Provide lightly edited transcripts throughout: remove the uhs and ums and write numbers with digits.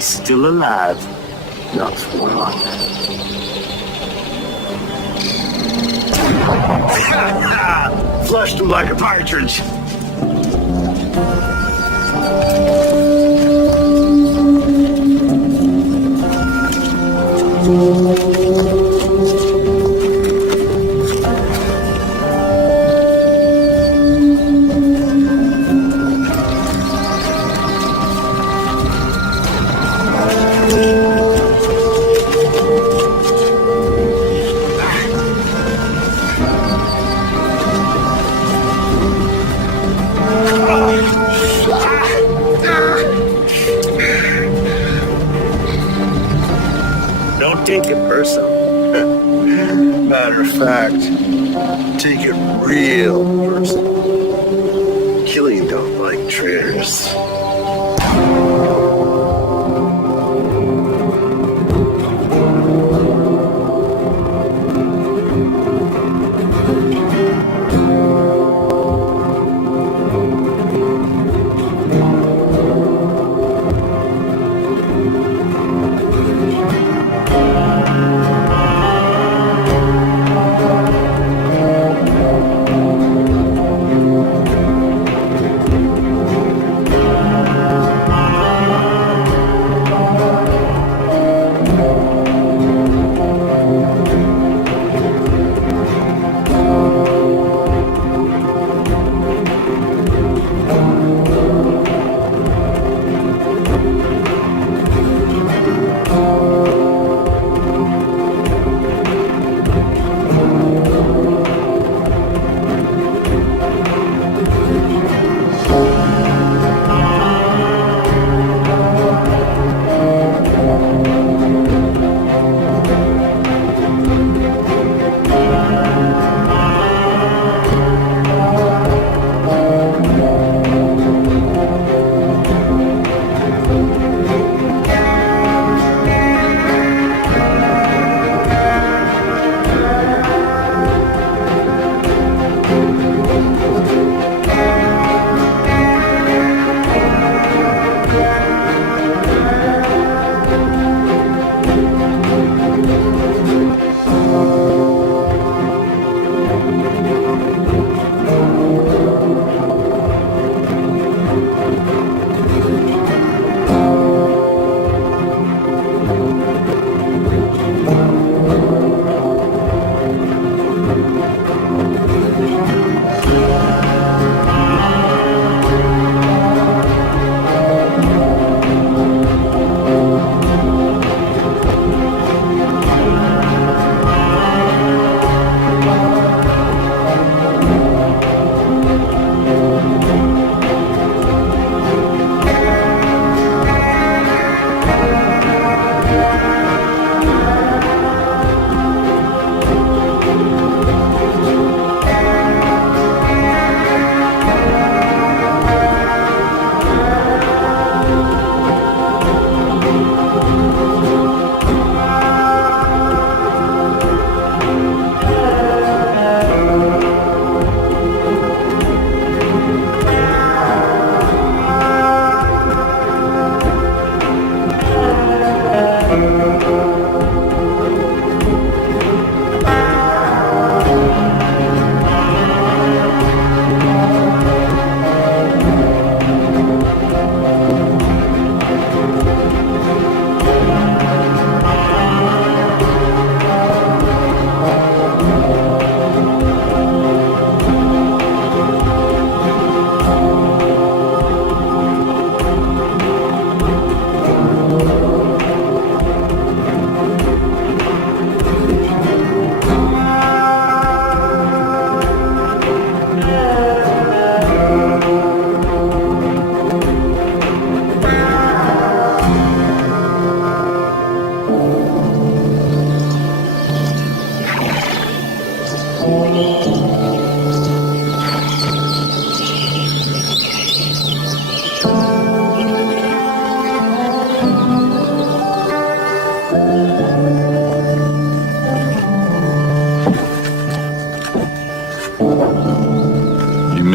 He's still alive. Not one. Flushed him like a partridge. Don't take it personal. Matter of fact, take it real personal. Killing don't like traitors.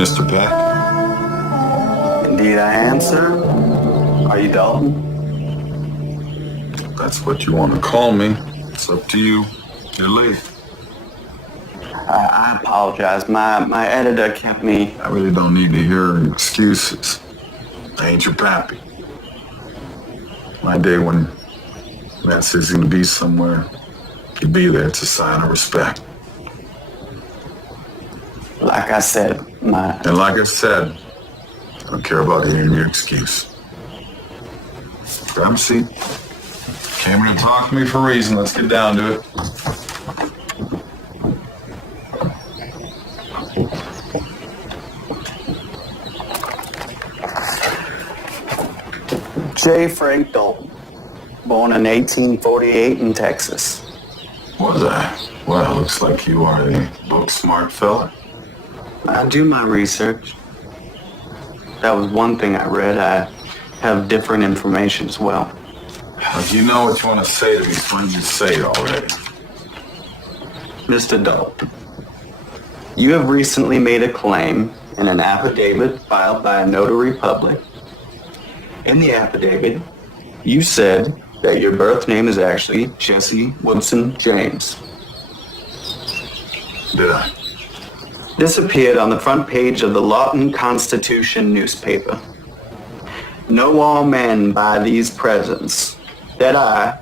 Mr. Peck? Indeed I am, sir. Are you Dalton? that's what you want to call me. It's up to you. You're late. I apologize. My editor kept me. I really don't need to hear excuses. I ain't your pappy. My day when Matt says he's gonna be somewhere, he'd be there. It's a sign of respect. Like I said, And like I said, I don't care about hearing your excuse. Grab a seat. Came here to talk to me for a reason. Let's get down to it. J. Frank Dalton, born in 1848 in Texas. Was I? Well, looks like you are a book-smart fella. I do my research. That was one thing I read. I have different information as well. If you know what you want to say to me, why don't you say it already? Mr. Dalton, you have recently made a claim in an affidavit filed by a notary public. In the affidavit, you said that your birth name is actually Jesse Woodson James. Did I? This appeared on the front page of the Lawton Constitution newspaper. Know all men by these presents that I,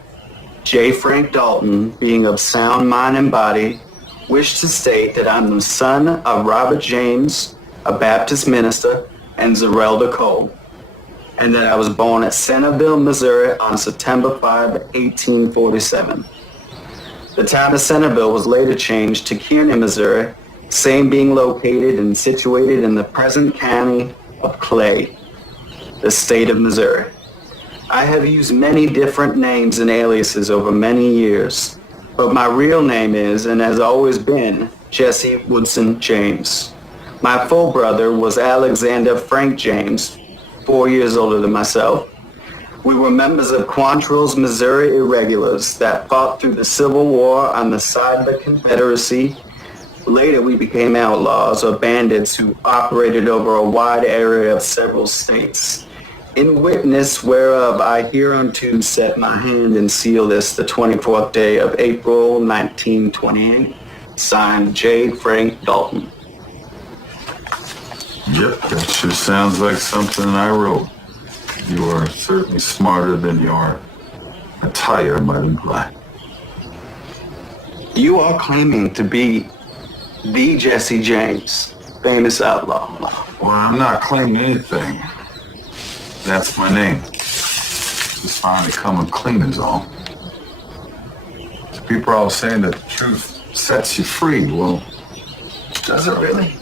J. Frank Dalton, being of sound mind and body, wish to state that I'm the son of Robert James, a Baptist minister, and Zerelda Cole, and that I was born at Centerville, Missouri on September 5, 1847. The town of Centerville was later changed to Kearney, Missouri, same being located and situated in the present county of Clay, the state of Missouri. I have used many different names and aliases over many years, but my real name is, and has always been, Jesse Woodson James. My full brother was Alexander Frank James, 4 years older than myself. We were members of Quantrill's Missouri Irregulars that fought through the Civil War on the side of the Confederacy. Later, we became outlaws or bandits who operated over a wide area of several states. In witness whereof I hereunto set my hand and seal this the 24th day of April, 1928. Signed, J. Frank Dalton. Yep, that sure sounds like something I wrote. You are certainly smarter than your attire might imply. You are claiming to be the Jesse James, famous outlaw. Well, I'm not claiming anything. That's my name. Just finally coming clean is all. People are all saying that the truth sets you free. Well, does it really?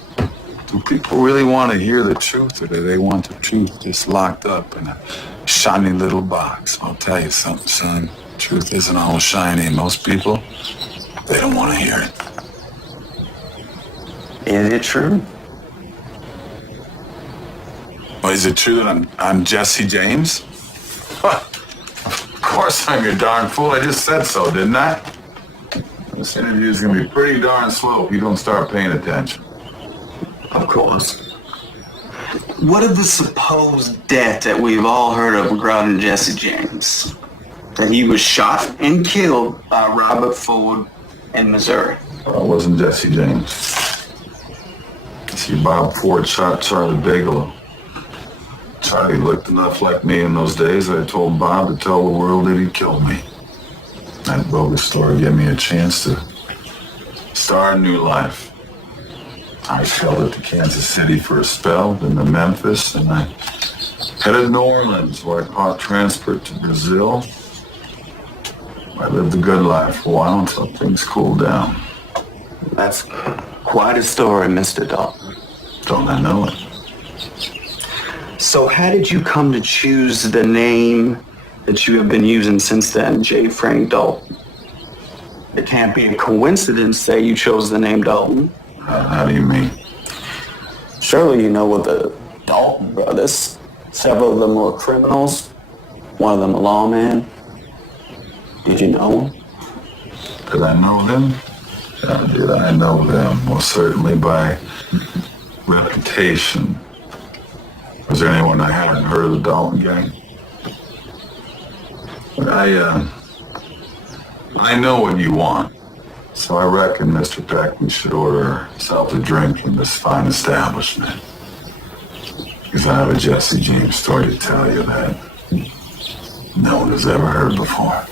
Do people really want to hear the truth, or do they want the truth just locked up in a shiny little box? I'll tell you something, son. Truth isn't all shiny. Most people, they don't want to hear it. Is it true? Well, is it true that I'm Jesse James? Of course I'm your darn fool. I just said so, didn't I? This interview is going to be pretty darn slow if you don't start paying attention. Of course. What of the supposed death that we've all heard of regarding Jesse James? That he was shot and killed by Robert Ford in Missouri. Well, it wasn't Jesse James. See, Bob Ford shot Charlie Bigelow. Charlie looked enough like me in those days that I told Bob to tell the world that he killed me. That bogus story gave me a chance to start a new life. I shelled to Kansas City for a spell, then to Memphis, and I headed to New Orleans, where I caught transport to Brazil. I lived a good life for a while until things cooled down. That's quite a story, Mr. Dalton. Don't I know it? So how did you come to choose the name that you have been using since then, J. Frank Dalton? It can't be a coincidence that you chose the name Dalton. How do you mean? Surely you know what the Dalton brothers. Several of them were criminals. One of them a lawman. Did you know him? Did I know them? Did I know them? Well, certainly by reputation. Was there anyone I hadn't heard of the Dalton gang? I know what you want. So I reckon, Mr. Peck, we should order ourselves a drink from this fine establishment. Because I have a Jesse James story to tell you that no one has ever heard before.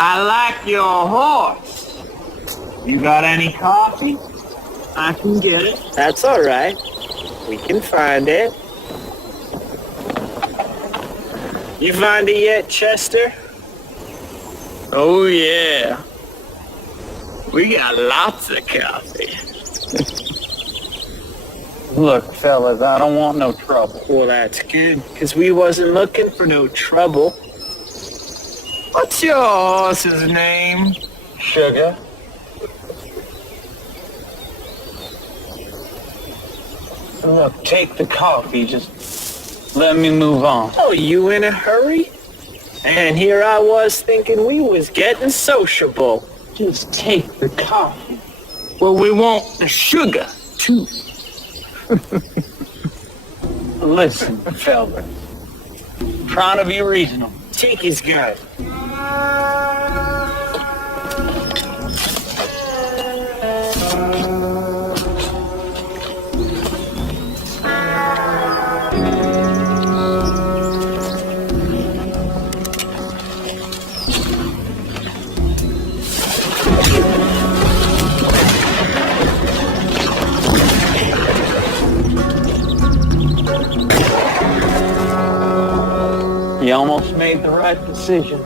I like your horse. You got any coffee? I can get it. That's all right. We can find it. You find it yet, Chester? Oh, yeah. We got lots of coffee. Look, fellas, I don't want no trouble. Well, that's good, because we wasn't looking for no trouble. What's your horse's name? Sugar? Look, take the coffee. Just let me move on. Oh, you in a hurry? And here I was thinking we was getting sociable. Just take the coffee. Well, we want the sugar, too. Listen, fella. Trying to be reasonable. Take his gun. You almost made the right decision.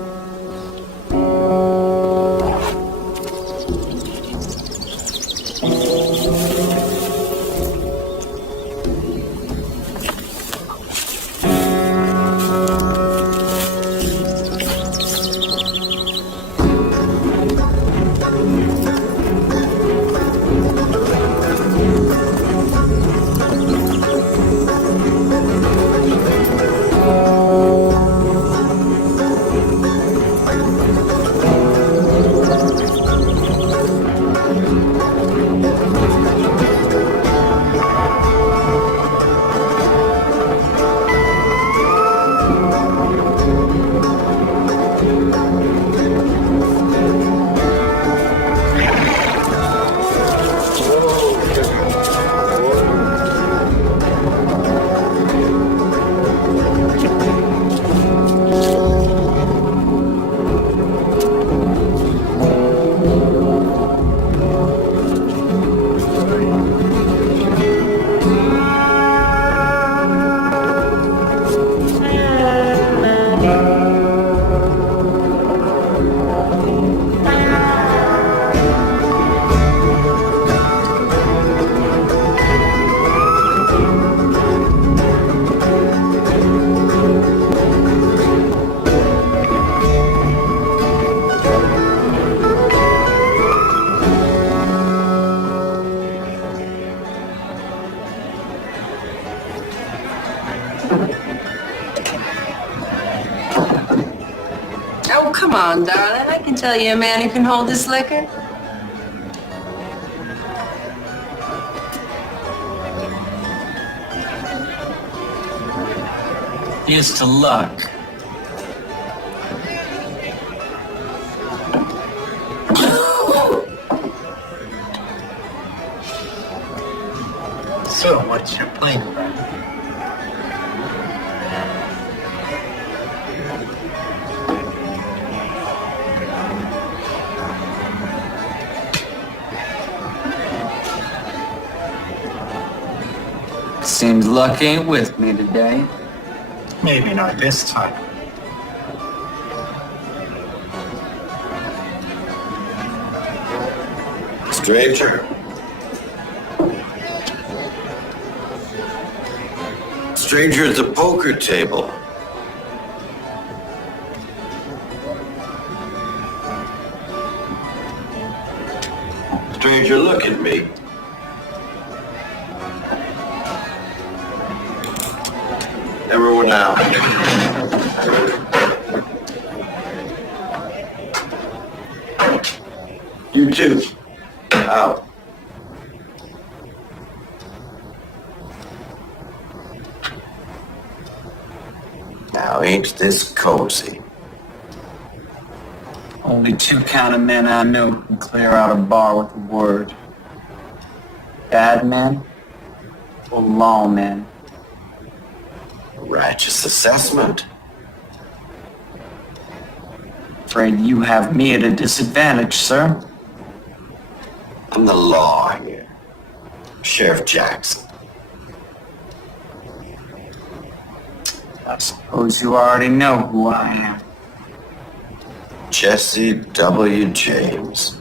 Oh, come on, darling. I can tell you a man who can hold this liquor. Here's to luck. What's your plan? Seems luck ain't with me today. Maybe not this time. Stranger. Stranger at the poker table. Stranger, look at me. Everyone out. You too. Out. Now, ain't this cozy? Only two kind of men I know can clear out a bar with a word. Bad men or lawmen. Righteous assessment. Afraid you have me at a disadvantage, sir. I'm the law here. Sheriff Jackson. I suppose you already know who I am. Jesse W. James.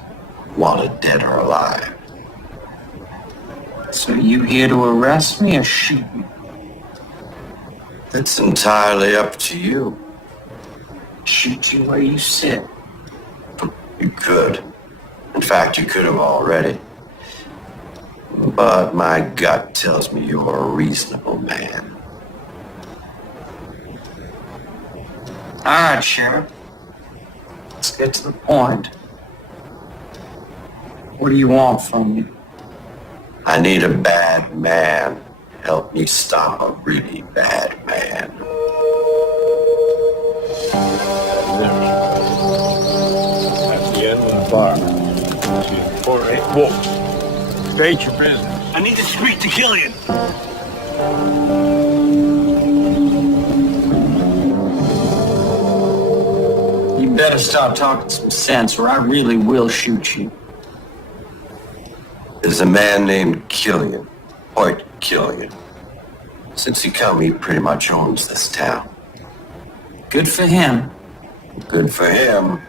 Wanted dead or alive. So you here to arrest me or shoot me? It's entirely up to you. Shoot you where you sit. You could. In fact, you could have already. But my gut tells me you're a reasonable man. All right, Sheriff. Let's get to the point. What do you want from me? I need a bad man. Help me stop a really bad man. That's the end of the bar. 4-8. Whoa. State your business. I need to speak to Killian. You better start talking some sense or I really will shoot you. There's a man named Killian. Hoyt Killian. Since he come, he pretty much owns this town. Good for him. Good for him.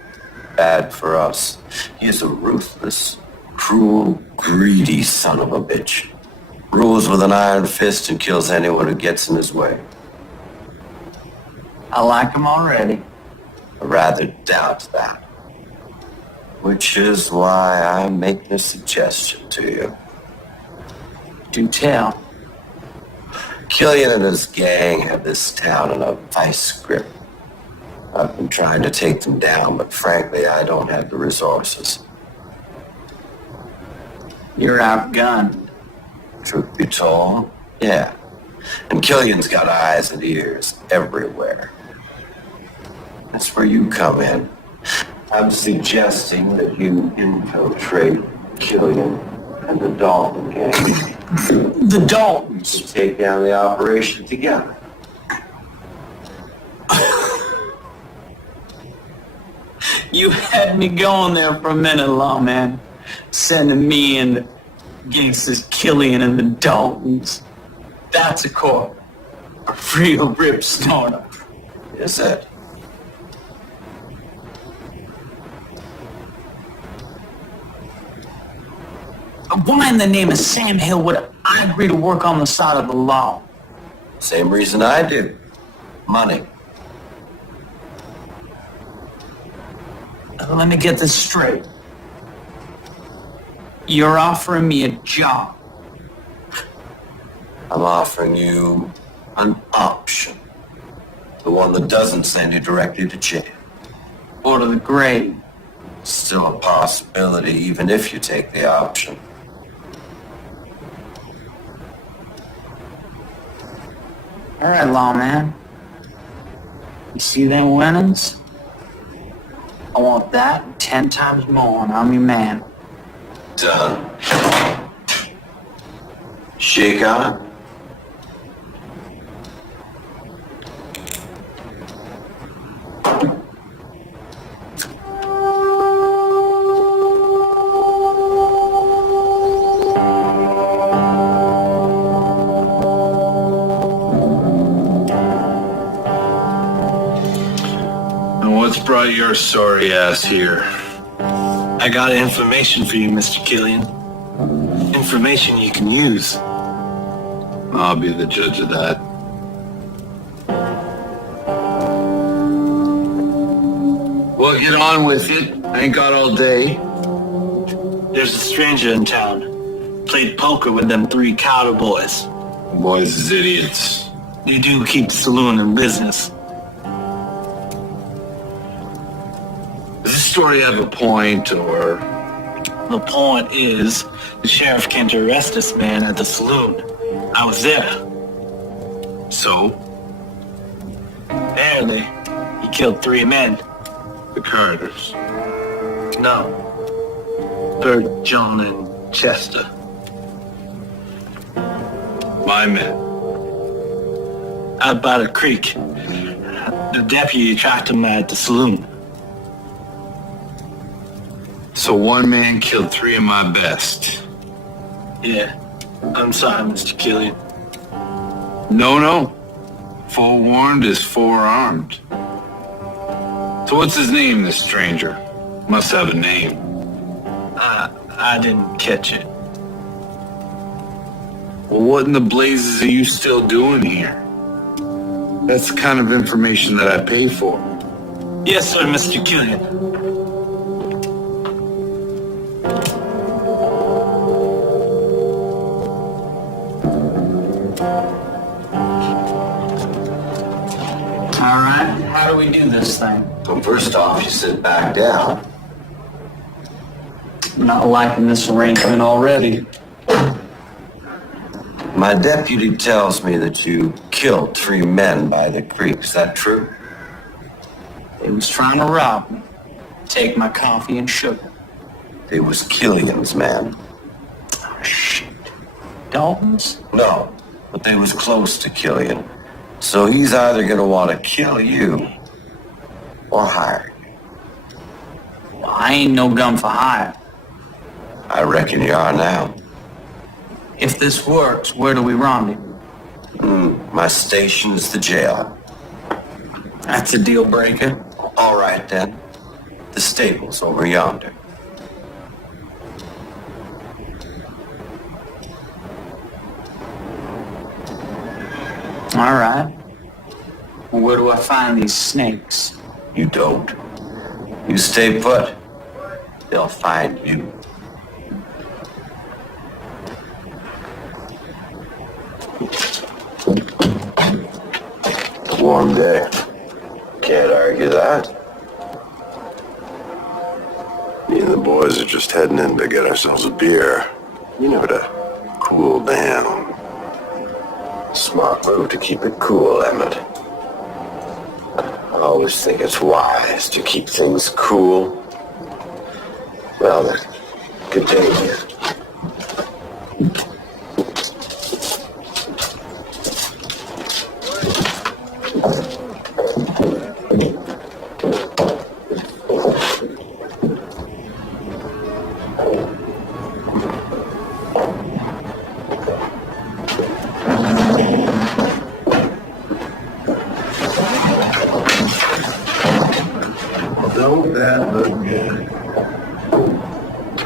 Bad for us. He is a ruthless, cruel, greedy son of a bitch. Rules with an iron fist and kills anyone who gets in his way. I like him already. I rather doubt that. Which is why I'm making a suggestion to you. Do tell. Killian and his gang have this town in a vice grip. I've been trying to take them down, but frankly, I don't have the resources. You're outgunned. Truth be told, yeah. And Killian's got eyes and ears everywhere. That's where you come in. I'm suggesting that you infiltrate Killian and the Dalton gang. The Daltons. To take down the operation together. You had me going there for a minute, lawman. Sending me and against this Killian and the Daltons. That's a corp. A real rip snorter. Is it? Why in the name of Sam Hill would I agree to work on the side of the law? Same reason I do. Money. Let me get this straight. You're offering me a job. I'm offering you an option. The one that doesn't send you directly to jail. Or to the grave. Still a possibility, even if you take the option. All right, lawman. You see them winnings? I want that and 10 times more, and I'm your man. Done. Shake on it. brought your sorry ass here? I got information for you, Mr. Killian. Information you can use. I'll be the judge of that. Well, get on with it. I ain't got all day. There's a stranger in town. Played poker with them 3 Cowder boys. Boys is idiots. They do keep the saloon in business. Does this story have a point, or? The point is, the sheriff came to arrest this man at the saloon. I was there. So? Apparently, he killed 3 men. The Carters. No. Bert, John, and Chester. My men. Out by the creek. The deputy tracked him at the saloon. So one man killed 3 of my best. Yeah. I'm sorry, Mr. Killian. No. Forewarned is forearmed. So what's his name, this stranger? Must have a name. I didn't catch it. Well, what in the blazes are you still doing here? That's the kind of information that I pay for. Yes, sir, Mr. Killian. All right, how do we do this thing? So first off, you sit back down. I'm not liking this arrangement already. My deputy tells me that you killed 3 men by the creek. Is that true? They was trying to rob me, take my coffee and sugar. It was Killian's man. Oh, shit. Dalton's? No, but they was close to Killian. So he's either gonna want to kill you or hire you. Well, I ain't no gun for hire. I reckon you are now. If this works, where do we rendezvous? My station's the jail. That's a deal breaker. All right then. The stable's over yonder. All right. Well, where do I find these snakes? You don't. You stay put. They'll find you. Warm day. Can't argue that. Me and the boys are just heading in to get ourselves a beer. You know, to cool down. Smart move to keep it cool, Emmett. I always think it's wise to keep things cool. Well then, good day to you. Don't that look good?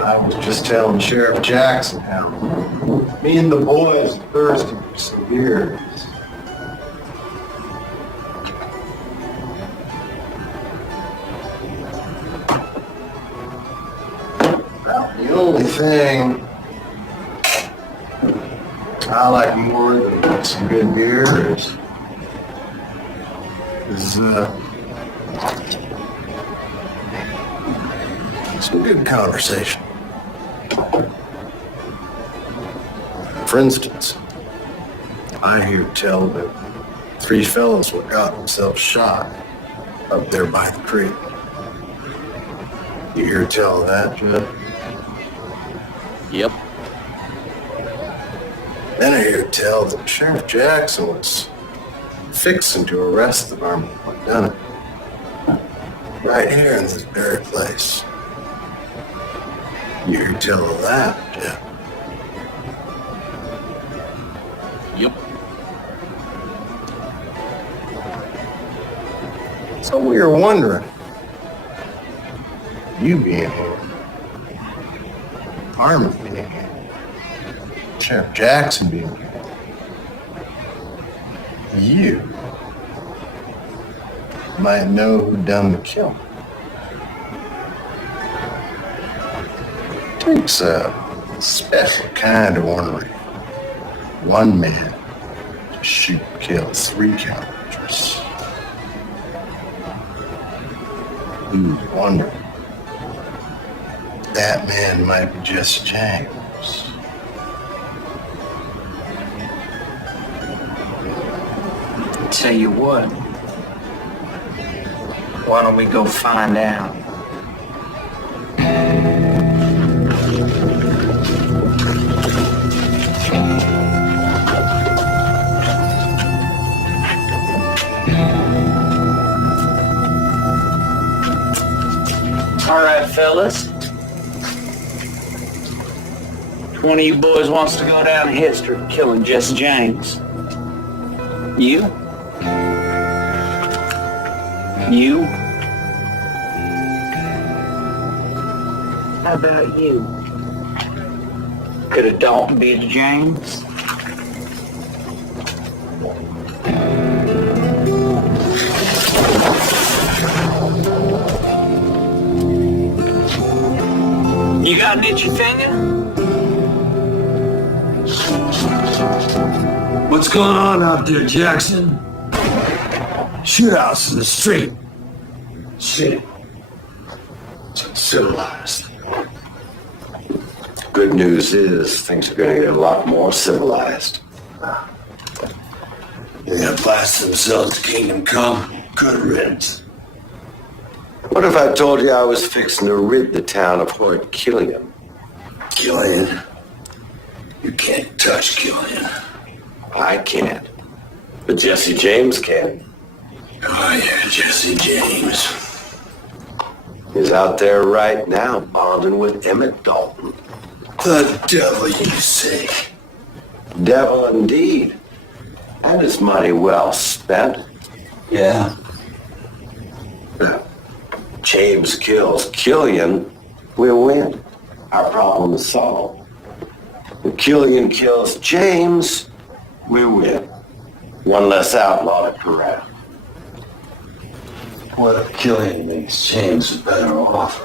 I was just telling Sheriff Jackson how me and the boys are thirsty for some beer. The only thing I like more than some good beer is some good conversation. For instance, I hear tell that 3 fellows what got themselves shot up there by the creek. You hear tell of that, Judd? Yep. Then I hear tell that Sheriff Jackson was fixing to arrest the varmint who done it. Right here in this very place. You hear tell of that, Jeff? Yep. So we were wondering, You being here. Harmon being here. Sheriff Jackson being here. You might know who done the killing. Takes a special kind of ornery. One man to shoot and kill 3 countermeasures. Who'd wonder? That man might be Jesse James. Tell you what. Why don't we go find out? All right, fellas. Which one of you boys wants to go down in history for killing Jesse James? You? You? How about you? Could a Dalton be a James? You got an itchy finger? What's going on out there, Jackson? Shootouts in the street. Shit. Civilized. Good news is things are going to get a lot more civilized. They're gonna blast themselves to Kingdom Come. Good riddance. What if I told you I was fixing to rid the town of Hoyt Killian? Killian. You can't touch Killian. I can't. But Jesse James can. Oh yeah, Jesse James. He's out there right now, bonding with Emmett Dalton. The devil, you say? Devil indeed. And his money well spent. Yeah. James kills Killian, we win. Our problem is solved. If Killian kills James, we win. One less outlaw to corral. What if Killian makes James a better offer?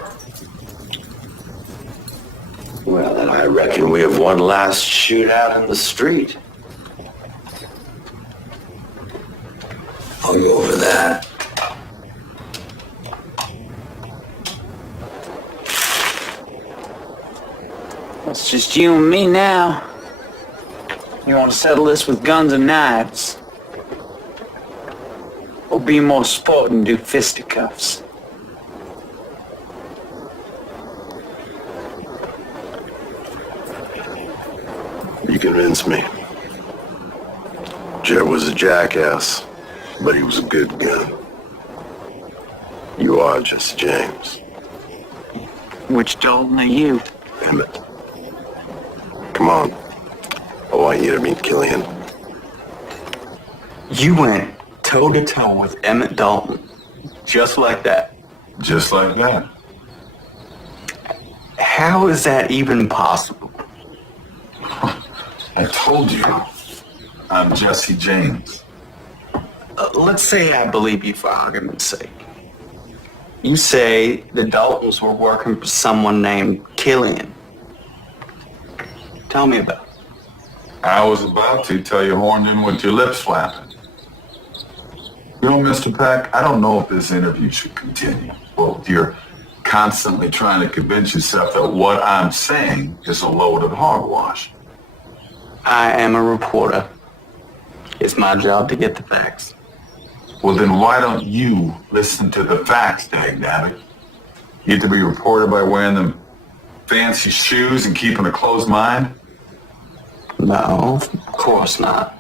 Well, then I reckon we have one last shootout in the street. I'll go over that. It's just you and me now. You want to settle this with guns and knives? Or be more sport and do fisticuffs? You convinced me. Jed was a jackass, but he was a good gun. You are Jesse James. Which Dalton are you? Emmett. Come on. I want you to meet Killian. You went toe-to-toe with Emmett Dalton. Just like that. Just like that. How is that even possible? I told you, I'm Jesse James. Let's say I believe you for argument's sake. You say the Daltons were working for someone named Killian. Tell me about it. I was about to tell you horned in with your lips flapping. You know, Mr. Peck, I don't know if this interview should continue. Well, if you're constantly trying to convince yourself that what I'm saying is a load of hogwash. I am a reporter. It's my job to get the facts. Well, then why don't you listen to the facts, dagnabbit? You have to be reported by wearing them fancy shoes and keeping a closed mind? No, of course not.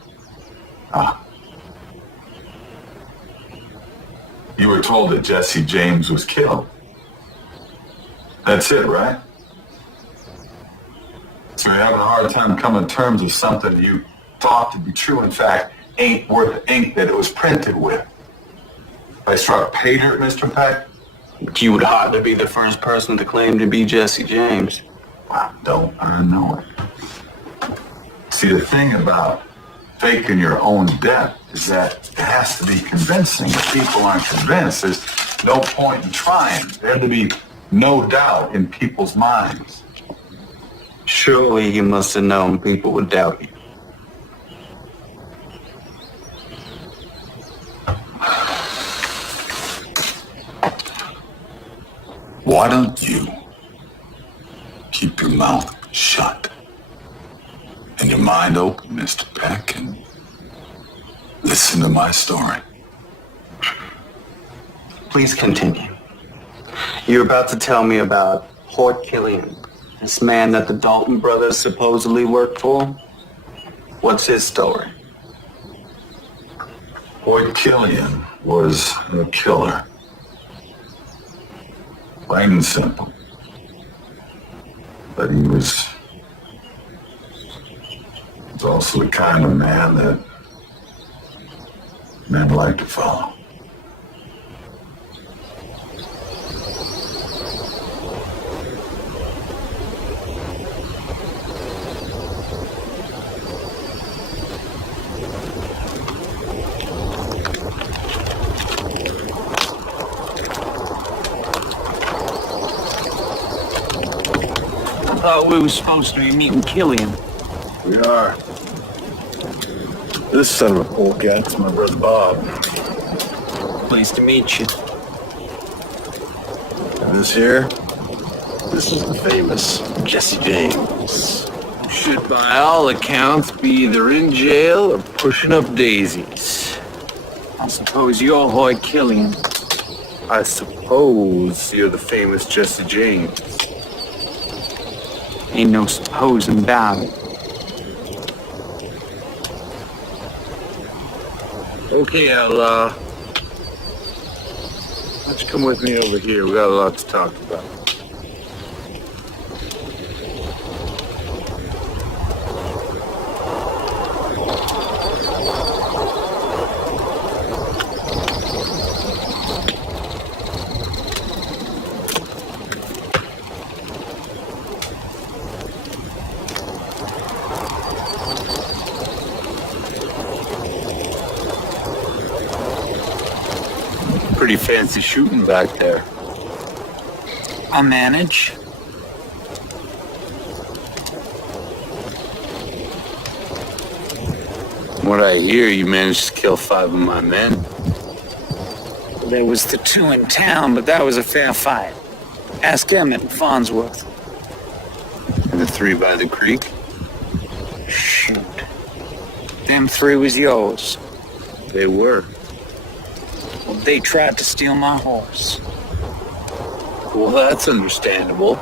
You were told that Jesse James was killed. That's it, right? So you're having a hard time coming to terms with something you thought to be true, in fact, ain't worth the ink that it was printed with. I struck pay dirt, Mr. Peck, You would hardly be the first person to claim to be Jesse James. Don't I know it? See, the thing about faking your own death is that it has to be convincing. If people aren't convinced, there's no point in trying. There had to be no doubt in people's minds. Surely you must have known people would doubt you. Why don't you keep your mouth shut and your mind open, Mr. Peck, and listen to my story? Please continue. You're about to tell me about Hort Killian, this man that the Dalton brothers supposedly worked for. What's his story? Hort Killian was a killer. Plain and simple. But he was also the kind of man that men like to follow. I thought we were supposed to be meeting Killian. We are. This son of a polecat's my brother Bob. Pleased to meet you. And this here, this is the famous Jesse James. Should by all accounts be either in jail or pushing up daisies. I suppose you're Hort Killian. I suppose you're the famous Jesse James. Ain't no supposing about it. Okay, outlaw. Why don't you come with me over here? We got a lot to talk about. Pretty fancy shooting back there. I manage. From what I hear, you managed to kill 5 of my men. There was the 2 in town, but that was a fair fight. Ask Emmett and Farnsworth. And the 3 by the creek? Shoot. Them 3 was yours. They were. Well, they tried to steal my horse. Well, that's understandable.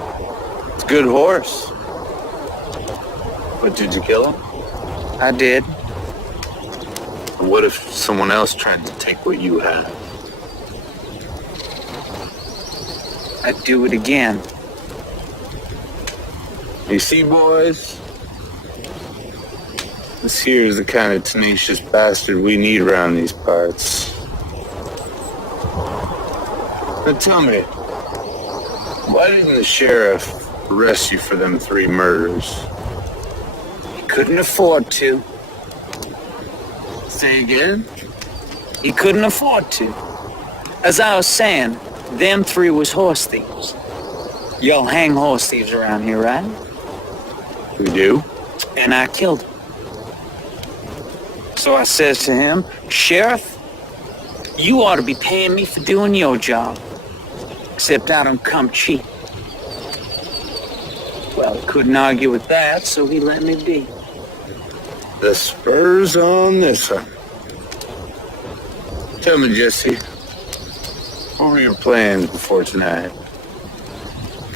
It's a good horse. But did you kill him? I did. What if someone else tried to take what you had? I'd do it again. You see, boys? This here is the kind of tenacious bastard we need around these parts. Now tell me, why didn't the sheriff arrest you for them 3 murders? He couldn't afford to. Say again? He couldn't afford to. As I was saying, them 3 was horse thieves. Y'all hang horse thieves around here, right? We do? And I killed him. So I says to him, Sheriff, you ought to be paying me for doing your job. Except I don't come cheap. Well, he couldn't argue with that, so he let me be. The spurs on this one. Tell me, Jesse, what were your plans before tonight?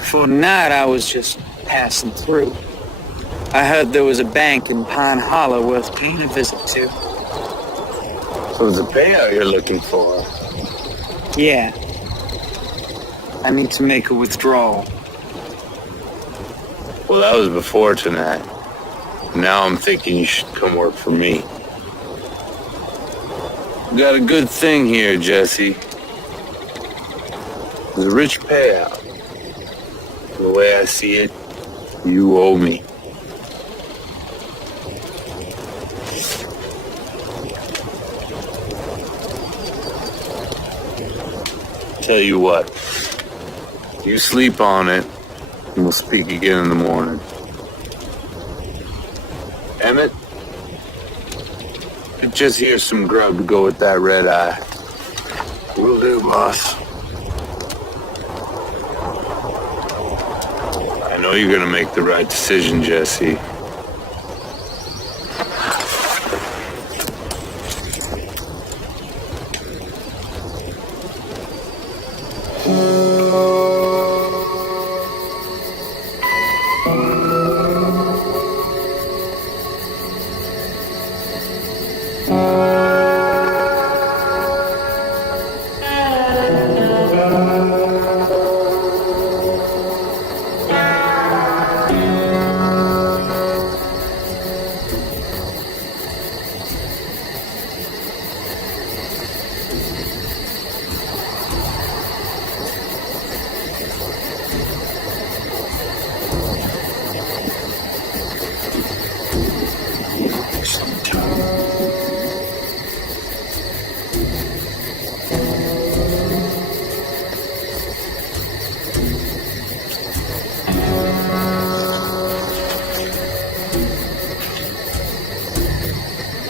For tonight, I was just passing through. I heard there was a bank in Pine Hollow worth paying a visit to. So it's a payout you're looking for? Yeah. I need to make a withdrawal. Well, that was before tonight. Now I'm thinking you should come work for me. We got a good thing here, Jesse. It's a rich payout. The way I see it, you owe me. Tell you what, you sleep on it, and we'll speak again in the morning. Emmett, just here's some grub to go with that red eye. Will do, boss. I know you're gonna make the right decision, Jesse.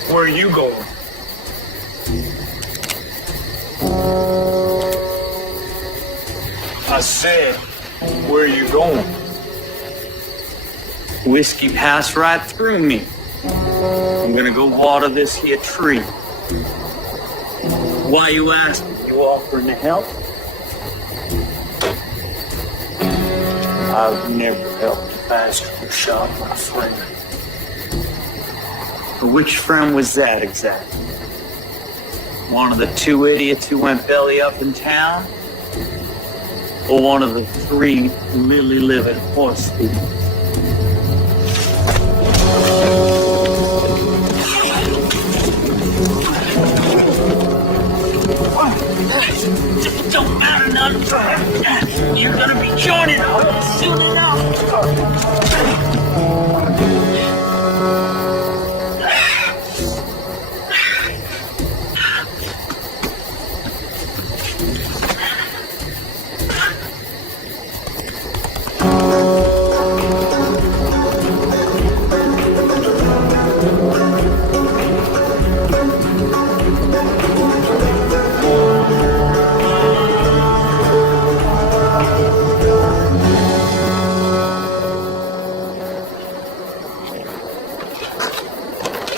Where are you going? I said, where are you going? Whiskey passed right through me. I'm gonna go water this here tree. Why you asking? You offering to help? I've never helped a bastard who shot my friend. Which friend was that exactly? One of the two idiots who went belly up in town? Or one of the three lily-livered horse thieves? It don't matter none. You're gonna be joining us soon enough.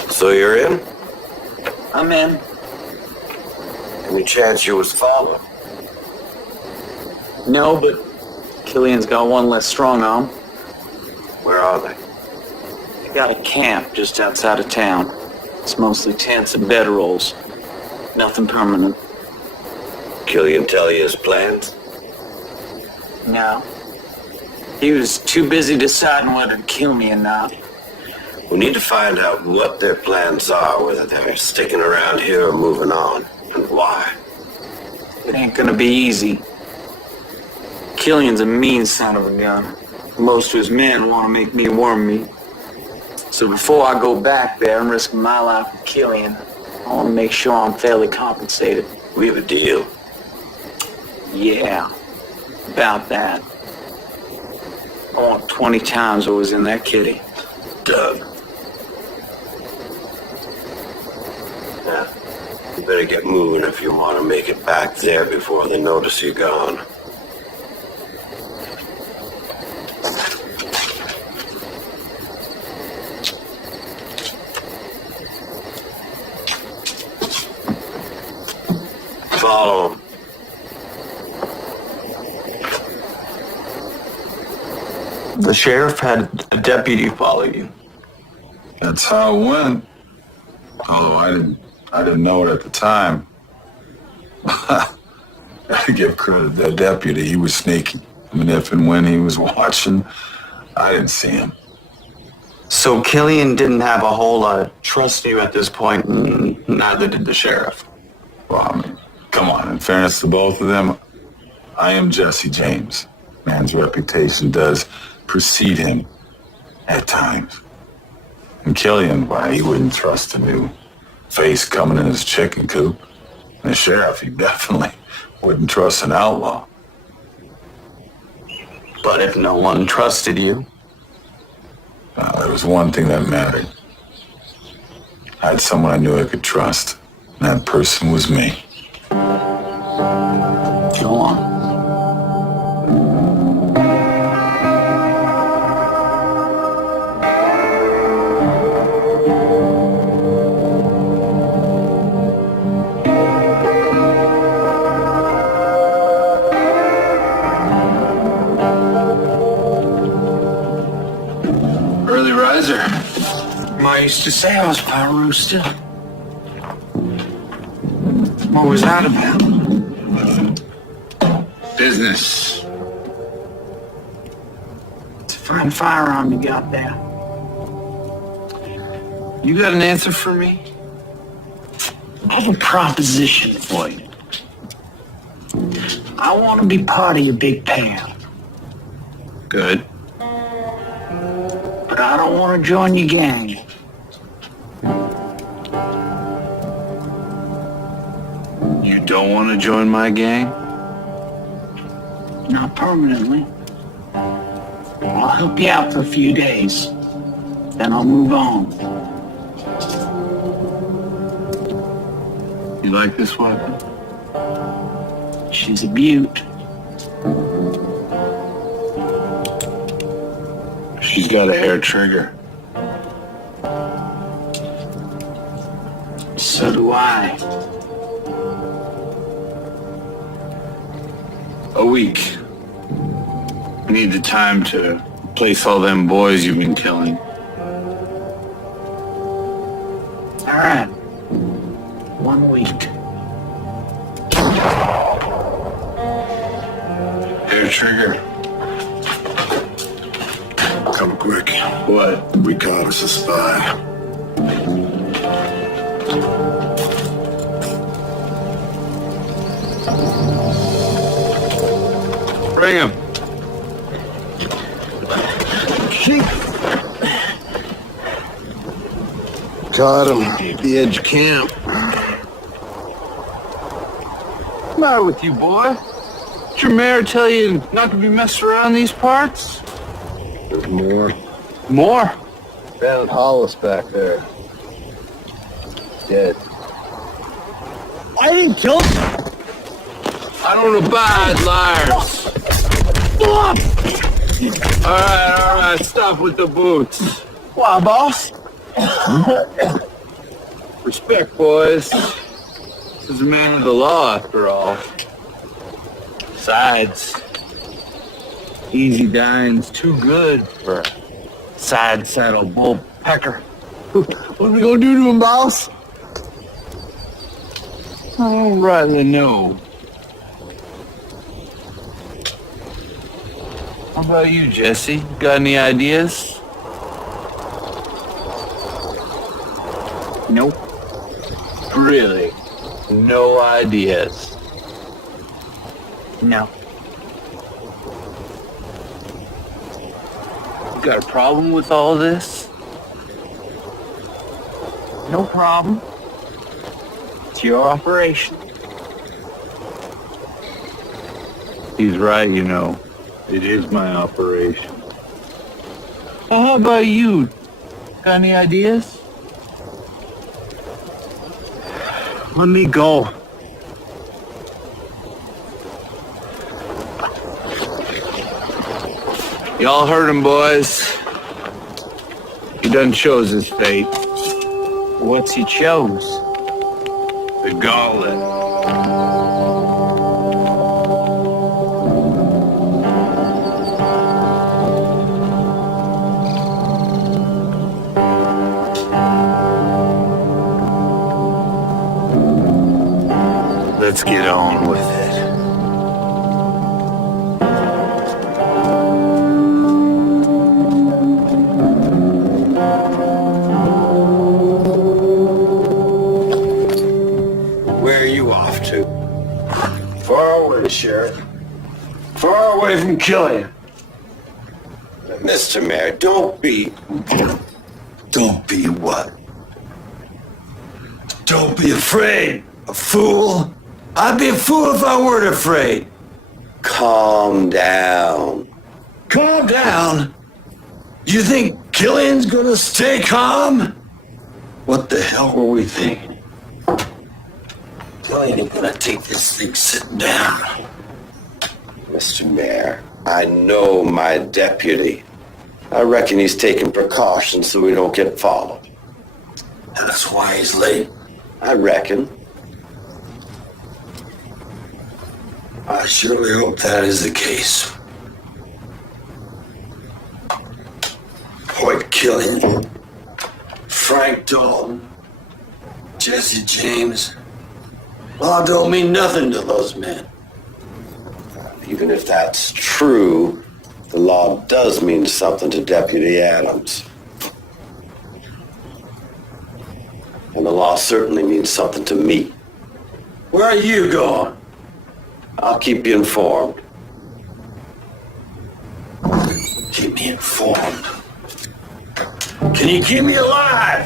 So you're in? I'm in. Any chance you was followed? No, but Killian's got one less strong arm. Where are they? They got a camp just outside of town. It's mostly tents and bedrolls. Nothing permanent. Killian tell you his plans? No. He was too busy deciding whether to kill me or not. We need to find out what their plans are, whether they're sticking around here or moving on, and why. It ain't gonna be easy. Killian's a mean son of a gun. Most of his men want to make me worm meat. So before I go back there and risk my life with Killian, I want to make sure I'm fairly compensated. We have a deal. Yeah, about that. I want 20 times what was in that kitty. Doug. Now, you better get moving if you want to make it back there before they notice you're gone. Follow him. The sheriff had a deputy follow you. That's how it went. Although I didn't know it at the time. Gotta give credit to that deputy. He was sneaky. I mean, if and when he was watching, I didn't see him. So Killian didn't have a whole lot of trust in you at this point, and neither did the sheriff. Well, I mean, come on. In fairness to both of them, I am Jesse James. Man's reputation does precede him at times. And Killian, why, he wouldn't trust a new face coming in his chicken coop. And the sheriff, he definitely wouldn't trust an outlaw. But if no one trusted you, There was one thing that mattered. I had someone I knew I could trust. And that person was me. Go on. Early riser. Ma used to say I was power roasted. What was that about? Business. It's a fine firearm you got there. You got an answer for me? I have a proposition for you. I want to be part of your big pal, Good. but I don't want to join your gang. You don't want to join my gang? Not permanently. I'll help you out for a few days. Then I'll move on. You like this weapon? She's a beaut. She's got a hair trigger. So do I. A week. I need the time to replace all them boys you've been killing. All right. 1 week. Hair trigger. Come quick. What? We caught us a spy. Bring him. Caught him at the edge of camp. What's the matter with you, boy? Did your mayor tell you not to be messed around these parts? There's more. More? Found Hollis back there. Dead. I didn't kill him. I don't abide liars. All right, stop with the boots. Why, boss? Respect, boys. This is a man of the law, after all. Besides, easy dying's too good for a side saddle bull pecker. What are we gonna do to him, boss? I don't rightly know. How about you, Jesse? Got any ideas? Nope. Really? No ideas. No. You got a problem with all this? No problem. It's your operation. He's right, you know. It is my operation. Well, how about you? Got any ideas? Let me go. Y'all heard him, boys. He done chose his fate. What's he chose? The gauntlet. Let's get on with it. Where are you off to? Far away, Sheriff. Killian. Mr. Mayor, don't be... Don't be what? Don't be afraid, a fool. I'd be a fool if I weren't afraid. Calm down. Calm down. You think Killian's gonna stay calm? What the hell were we thinking? Killian ain't gonna take this thing sitting down. Mr. Mayor, I know my deputy. I reckon he's taking precautions so we don't get followed. And that's why he's late. I reckon. I surely hope that is the case. Hoyt Killian, Frank Dalton, Jesse James. Law don't mean nothing to those men. Even if that's true, the law does mean something to Deputy Adams. And the law certainly means something to me. Where are you going? I'll keep you informed. Keep me informed. Can you keep me alive?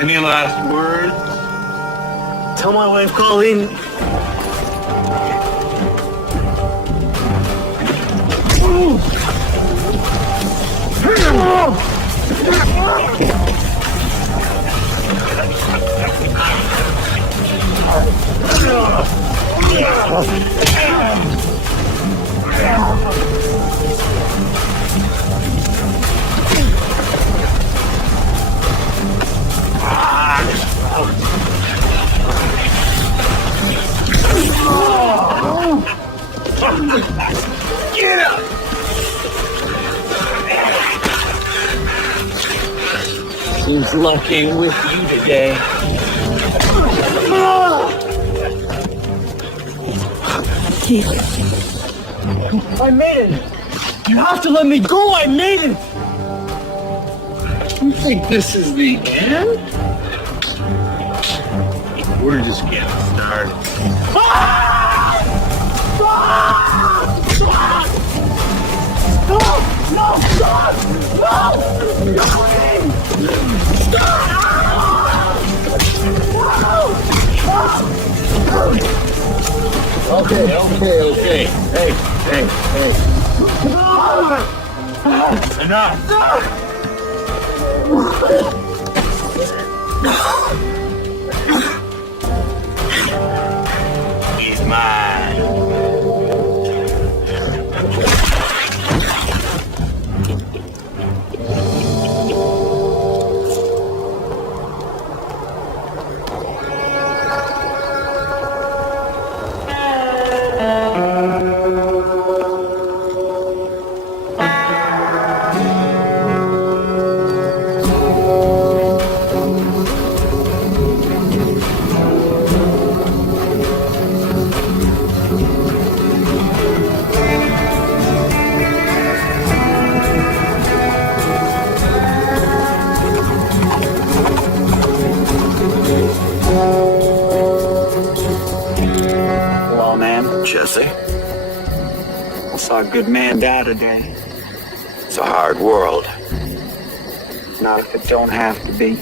Any last words? Tell my wife, Colleen. Who's lucky with you today? I made it! You have to let me go! I made it! You think this is the end? We're just getting started. Okay. Hey. Enough! He's mine. Hello, man. Jesse, I saw a good man die today. It's a hard world. Not if it don't have to be.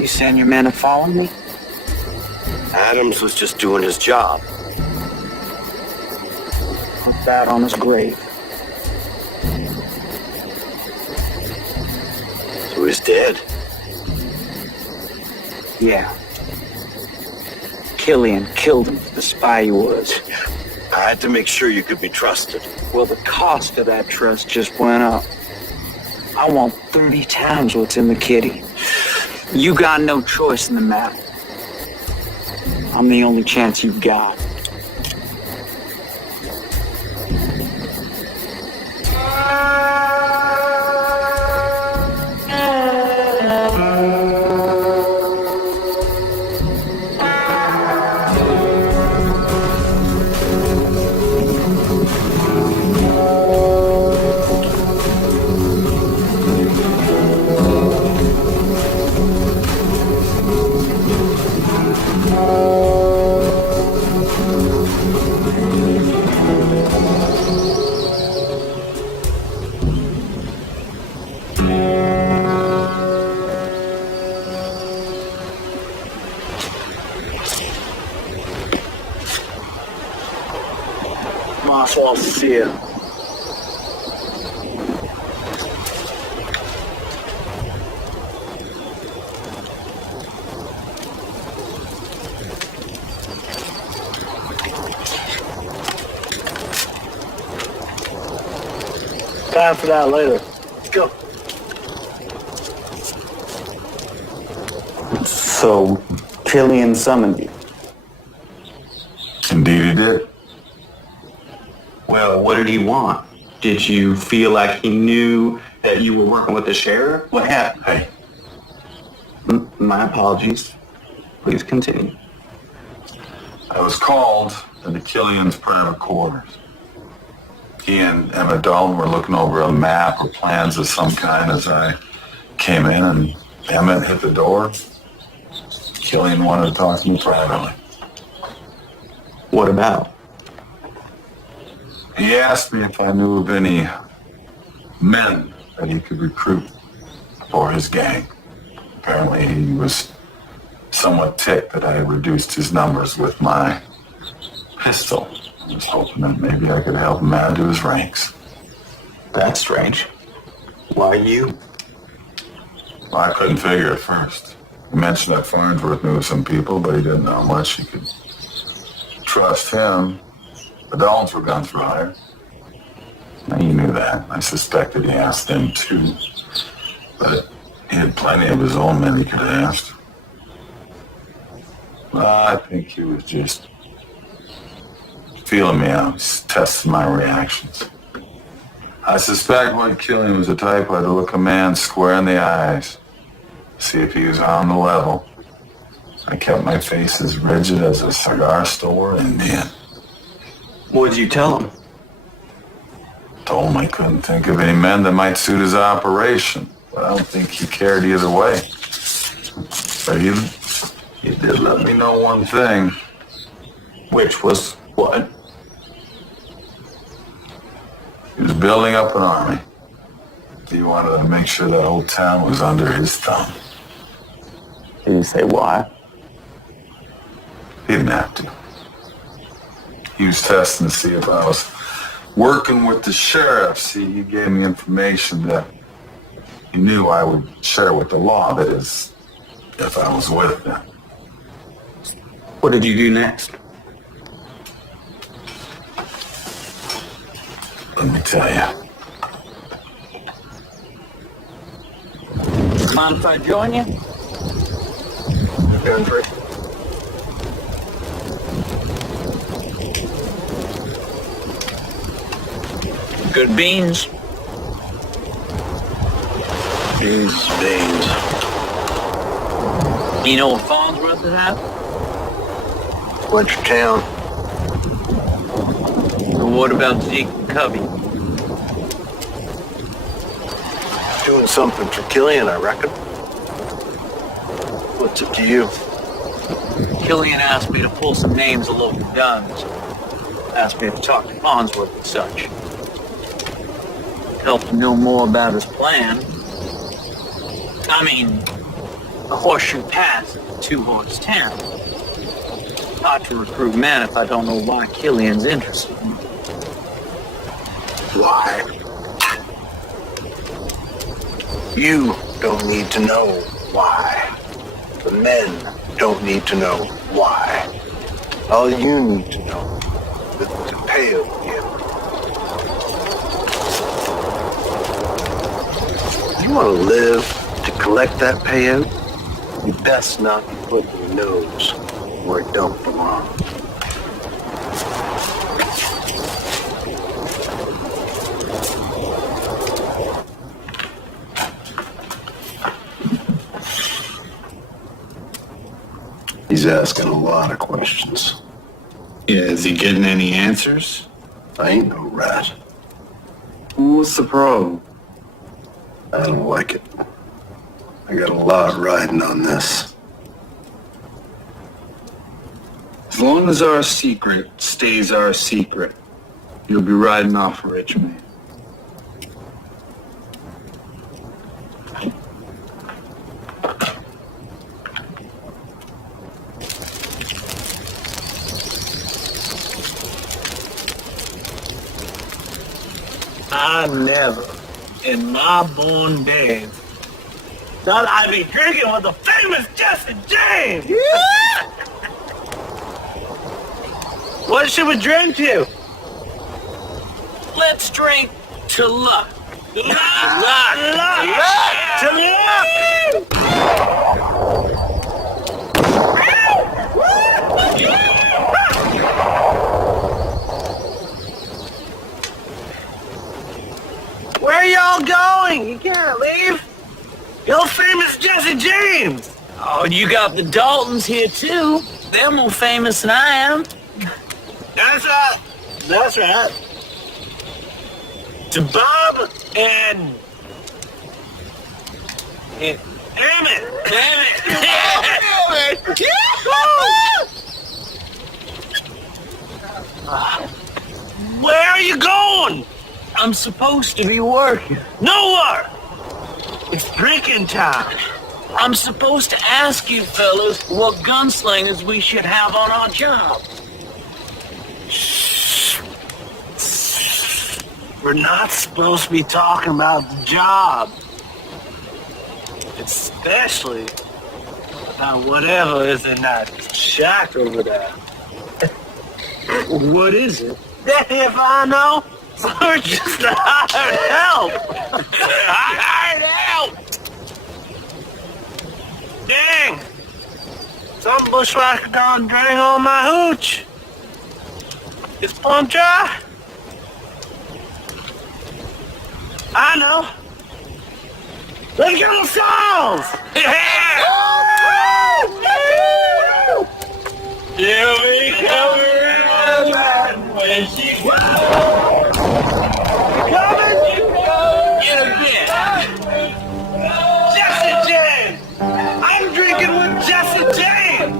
You send your men to follow me? Adams was just doing his job. Put that on his grave. So he's dead. Yeah. Killian killed him, the spy he was. I had to make sure you could be trusted. Well, the cost of that trust just went up. I want 30 times what's in the kitty. You got no choice in the matter. I'm the only chance you've got. Oswald to see you. Time for that later. Let's go. So, Killian summoned you. Indeed he did. Well, what did he want? Did you feel like he knew that you were working with the sheriff? What happened? Hey, My apologies. Please continue. I was called into Killian's private quarters. He and Emma Dalton were looking over a map or plans of some kind as I came in, and Emma hit the door. Killian wanted to talk to me privately. What about? He asked me if I knew of any men that he could recruit for his gang. Apparently he was somewhat ticked that I had reduced his numbers with my pistol. I was hoping that maybe I could help him add to his ranks. That's strange. Why you? Well, I couldn't figure at first. He mentioned that Farnsworth knew some people, but he didn't know how much he could trust him. The Dallins were guns for hire. And he knew that. I suspected he asked them too. But he had plenty of his own men he could have asked. I think he was just feeling me out, just testing my reactions. I suspect Lloyd Killian was the type who had to look a man square in the eyes, see if he was on the level. I kept my face as rigid as a cigar store Indian. What'd you tell him? Told him I couldn't think of any men that might suit his operation, but I don't think he cared either way. But he did let me know one thing. Which was what? He was building up an army. He wanted to make sure that whole town was under his thumb. Did you say why? He didn't have to. He was testing to see if I was working with the sheriff. See, he gave me information that he knew I would share with the law, that is, if I was with them. What did you do next? Let me tell you. Mind if I join you? Go for it. Good beans. Beans. You know what Farnsworth is at? Went to town. And what about Zeke and Cubby? Doing something for Killian, I reckon. What's up to you? Killian asked me to pull some names of local guns. Asked me to talk to Farnsworth and such. Help him know more about his plan. I mean, the Horseshoe Pass is a two-horse town. Hard to recruit men if I don't know why Killian's interested in me. Why? You don't need to know why. The men don't need to know why. All you need to know is to pay him. You want to live to collect that payout? You best not be putting your nose where it don't belong. He's asking a lot of questions. Yeah, is he getting any answers? I ain't no rat. What's the problem? I don't like it. I got a lot riding on this. As long as our secret stays our secret, you'll be riding off rich, man. I never, in my born days, thought I'd be drinking with the famous Jesse James. What should we drink to? Let's drink to luck. Luck! To luck! Where y'all going? You can't leave. You're famous Jesse James. Oh, you got the Daltons here too. They're more famous than I am. That's right. That's right. To Bob and damn it. Where are you going? I'm supposed to be working. Nowhere. It's drinking time. I'm supposed to ask you fellas what gunslingers we should have on our job. We're not supposed to be talking about the job. Especially about whatever is in that shack over there. What is it? If I know, we're just hired help. Hired help. Dang. Some bushwhacker done drank all my hooch. It's plumb dry. I know. Let's get the songs! Here we come around when she comes. Coming! In a bit. Jesse James! I'm drinking with Jesse James!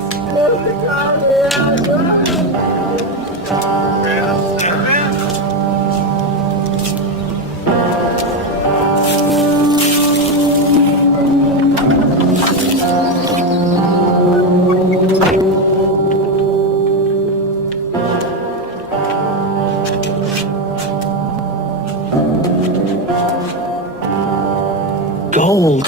Gold.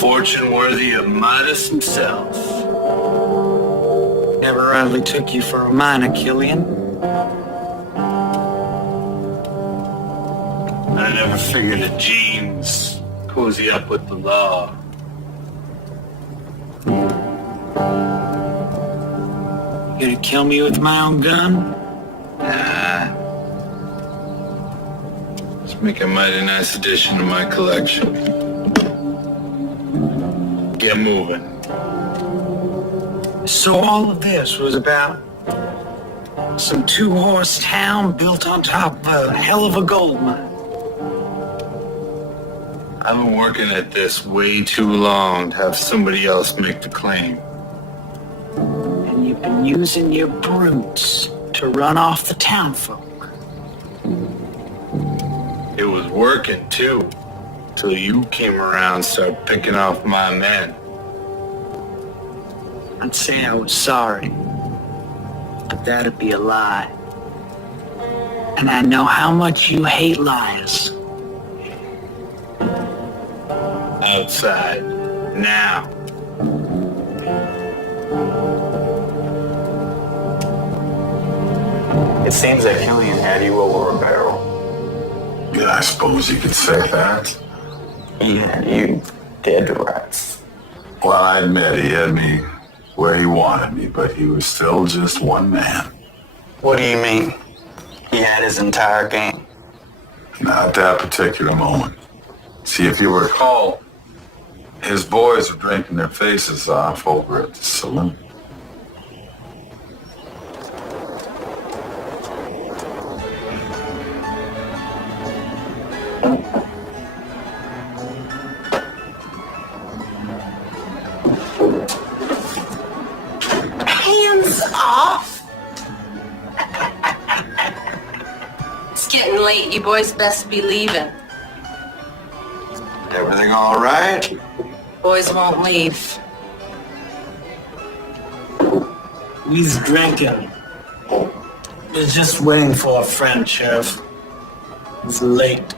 Fortune worthy of Midas himself. Never hardly took you for a miner, Killian. I never figured that James cozy up with the law. You gonna kill me with my own gun? Nah. Let's make a mighty nice addition to my collection. Get moving. So all of this was about some two-horse town built on top of a hell of a gold mine. I've been working at this way too long to have somebody else make the claim. And you've been using your brutes to run off the townfolk. It was working too, till you came around and started picking off my men. I'd say I was sorry, but that'd be a lie. And I know how much you hate liars. Outside, now. It seems that Killian had you over a barrel. Yeah, I suppose you could say that. He had you dead to rights. Well, I admit he had me where he wanted me, but he was still just one man. What do you mean? He had his entire gang. Not at that particular moment. See, if you recall, his boys were drinking their faces off over at the saloon. Hands off! It's getting late. You boys best be leaving. Everything all right? Boys won't leave. He's drinking. He's just waiting for a friend, Sheriff. It's late.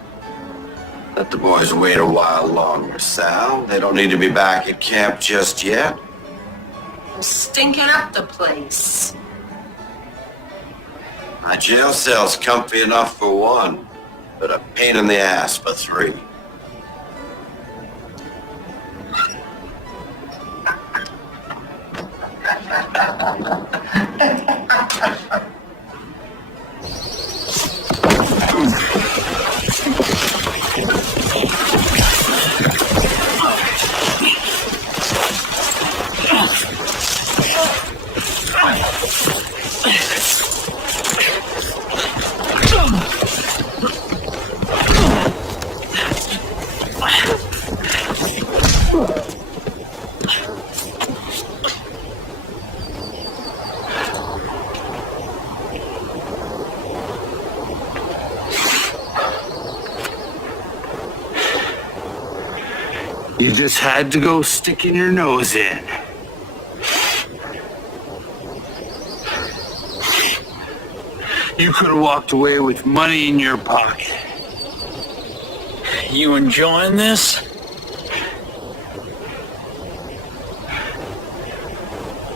Let the boys wait a while longer, Sal. They don't need to be back at camp just yet. Stinking up the place. My jail cell's comfy enough for one, but a pain in the ass for three. You just had to go sticking your nose in. You could have walked away with money in your pocket. You enjoying this?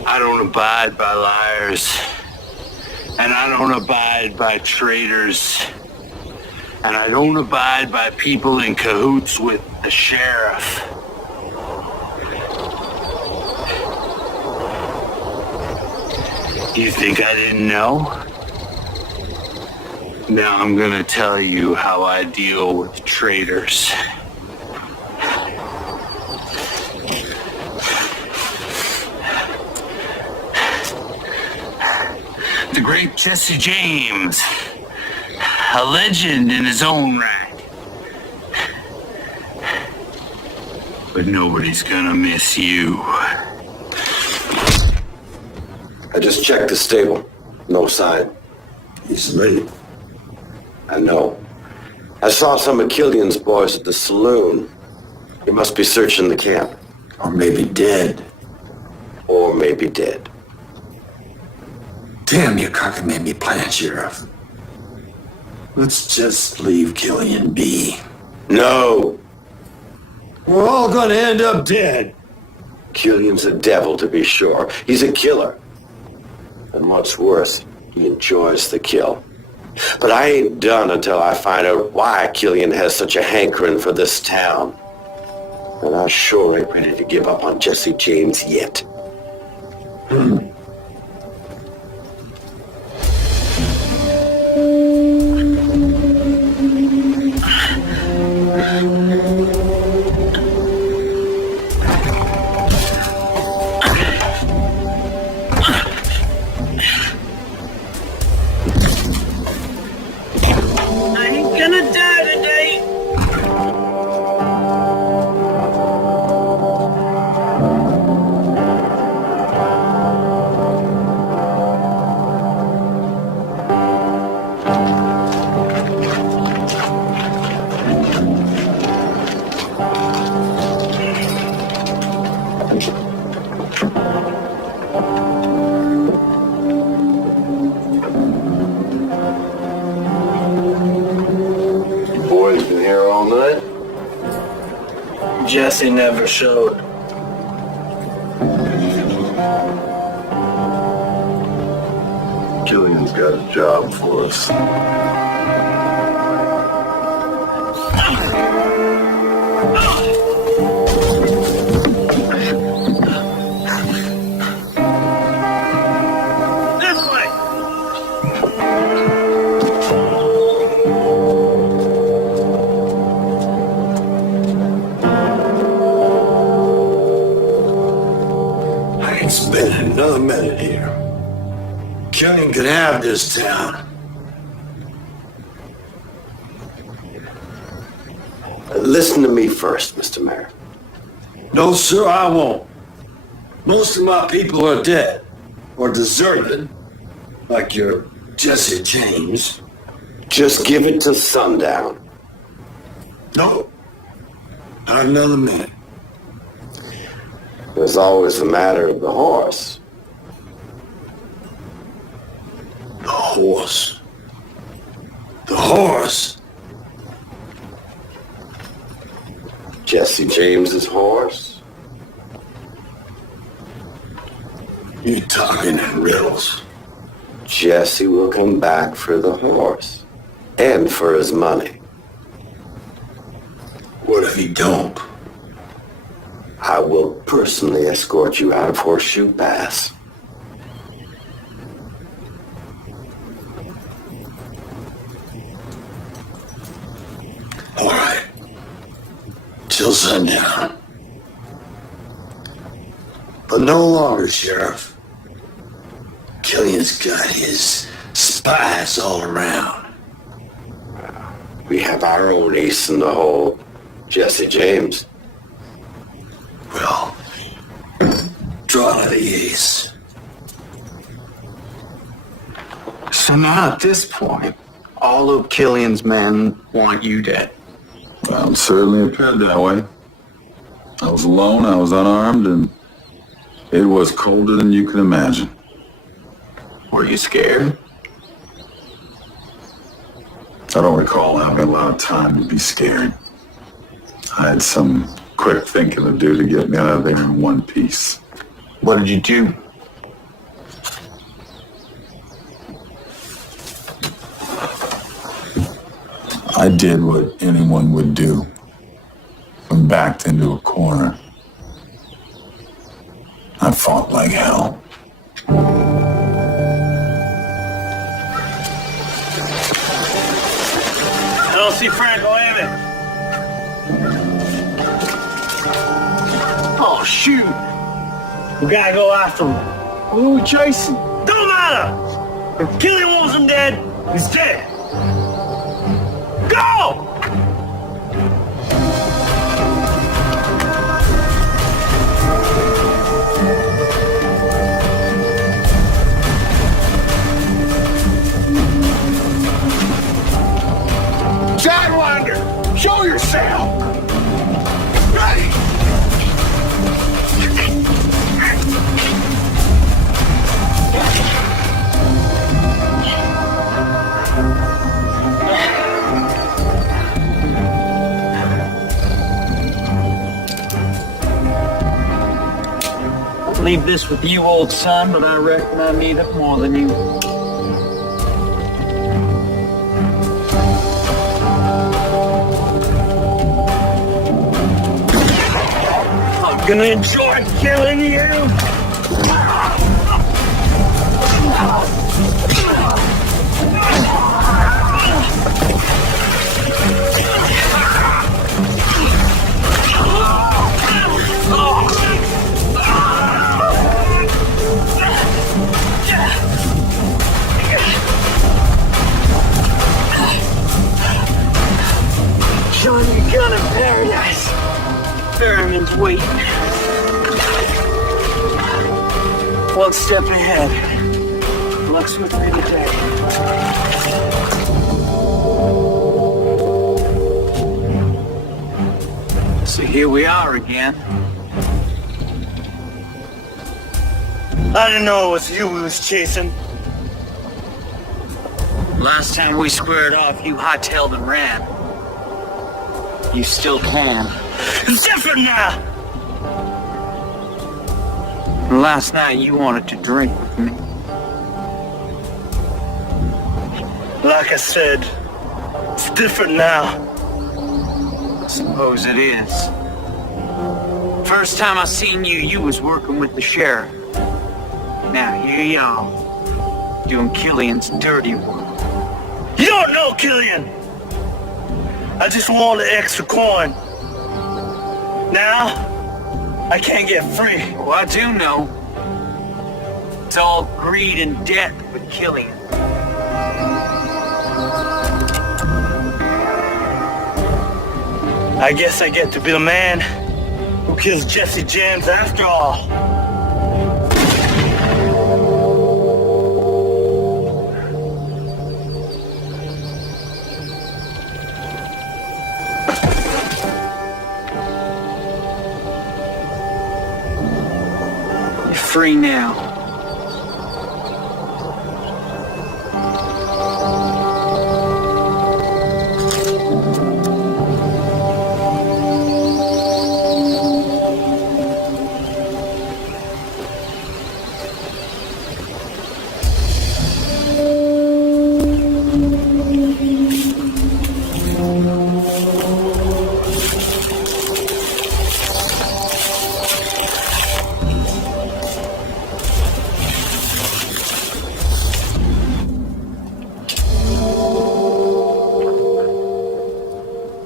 I don't abide by liars. And I don't abide by traitors. And I don't abide by people in cahoots with the sheriff. You think I didn't know? Now I'm gonna tell you how I deal with traitors. The great Jesse James, a legend in his own right. But nobody's gonna miss you. I just checked the stable. No sign. He's late. I know. I saw some of Killian's boys at the saloon. He must be searching the camp. Or maybe dead. Or maybe dead. Damn your cockamamie plan, Sheriff. Let's just leave Killian be. No! We're all gonna end up dead. Killian's a devil, to be sure. He's a killer. And what's worse, he enjoys the kill. But I ain't done until I find out why Killian has such a hankering for this town. And I sure ain't ready to give up on Jesse James yet. I ain't gonna die today. Boys been here all night? Jesse never showed. Killian's got a job for us. This way. I ain't spending another minute here. Killian can have this town. Listen to me first, Mr. Mayor. No, sir, I won't. Most of my people are dead or deserted, like your Jesse James. Just give it till sundown. No, not another minute. There's always the matter of the horse. The horse. The horse. Jesse James's horse. You're talking in riddles. Jesse will come back for the horse and for his money. What if he don't? I will personally escort you out of Horseshoe Pass. All right. Till sundown. But no longer, Sheriff. Killian's got his spies all around. We have our own ace in the hole, Jesse James. Well, draw the ace. So now at this point, all of Killian's men want you dead. Well, it certainly appeared that way. I was alone, I was unarmed, and it was colder than you can imagine. Were you scared? I don't recall having a lot of time to be scared. I had some quick thinking to do to get me out of there in one piece. What did you do? I did what anyone would do when backed into a corner. I fought like hell. I don't see Franco aiming. Oh, shoot. We gotta go after him. Who are we chasing? Don't matter. If Killian wants him dead, he's dead. Go! Sidewinder, show yourself! Ready! Leave this with you, old son, but I reckon I need it more than you. I'm gonna enjoy killing you! Johnny Gun in paradise. Ferryman's waiting. One step ahead. Luck's with me today. So here we are again. I didn't know it was you we was chasing. Last time we squared off, you hightailed and ran. You still can. It's different now! And last night you wanted to drink with me. Like I said, it's different now. Suppose it is. First time I seen you, you was working with the sheriff. Now here you are, doing Killian's dirty work. You don't know Killian! I just want the extra coin. Now, I can't get free. Oh, I do know. It's all greed and debt with Killian. I guess I get to be the man who kills Jesse James after all. free now.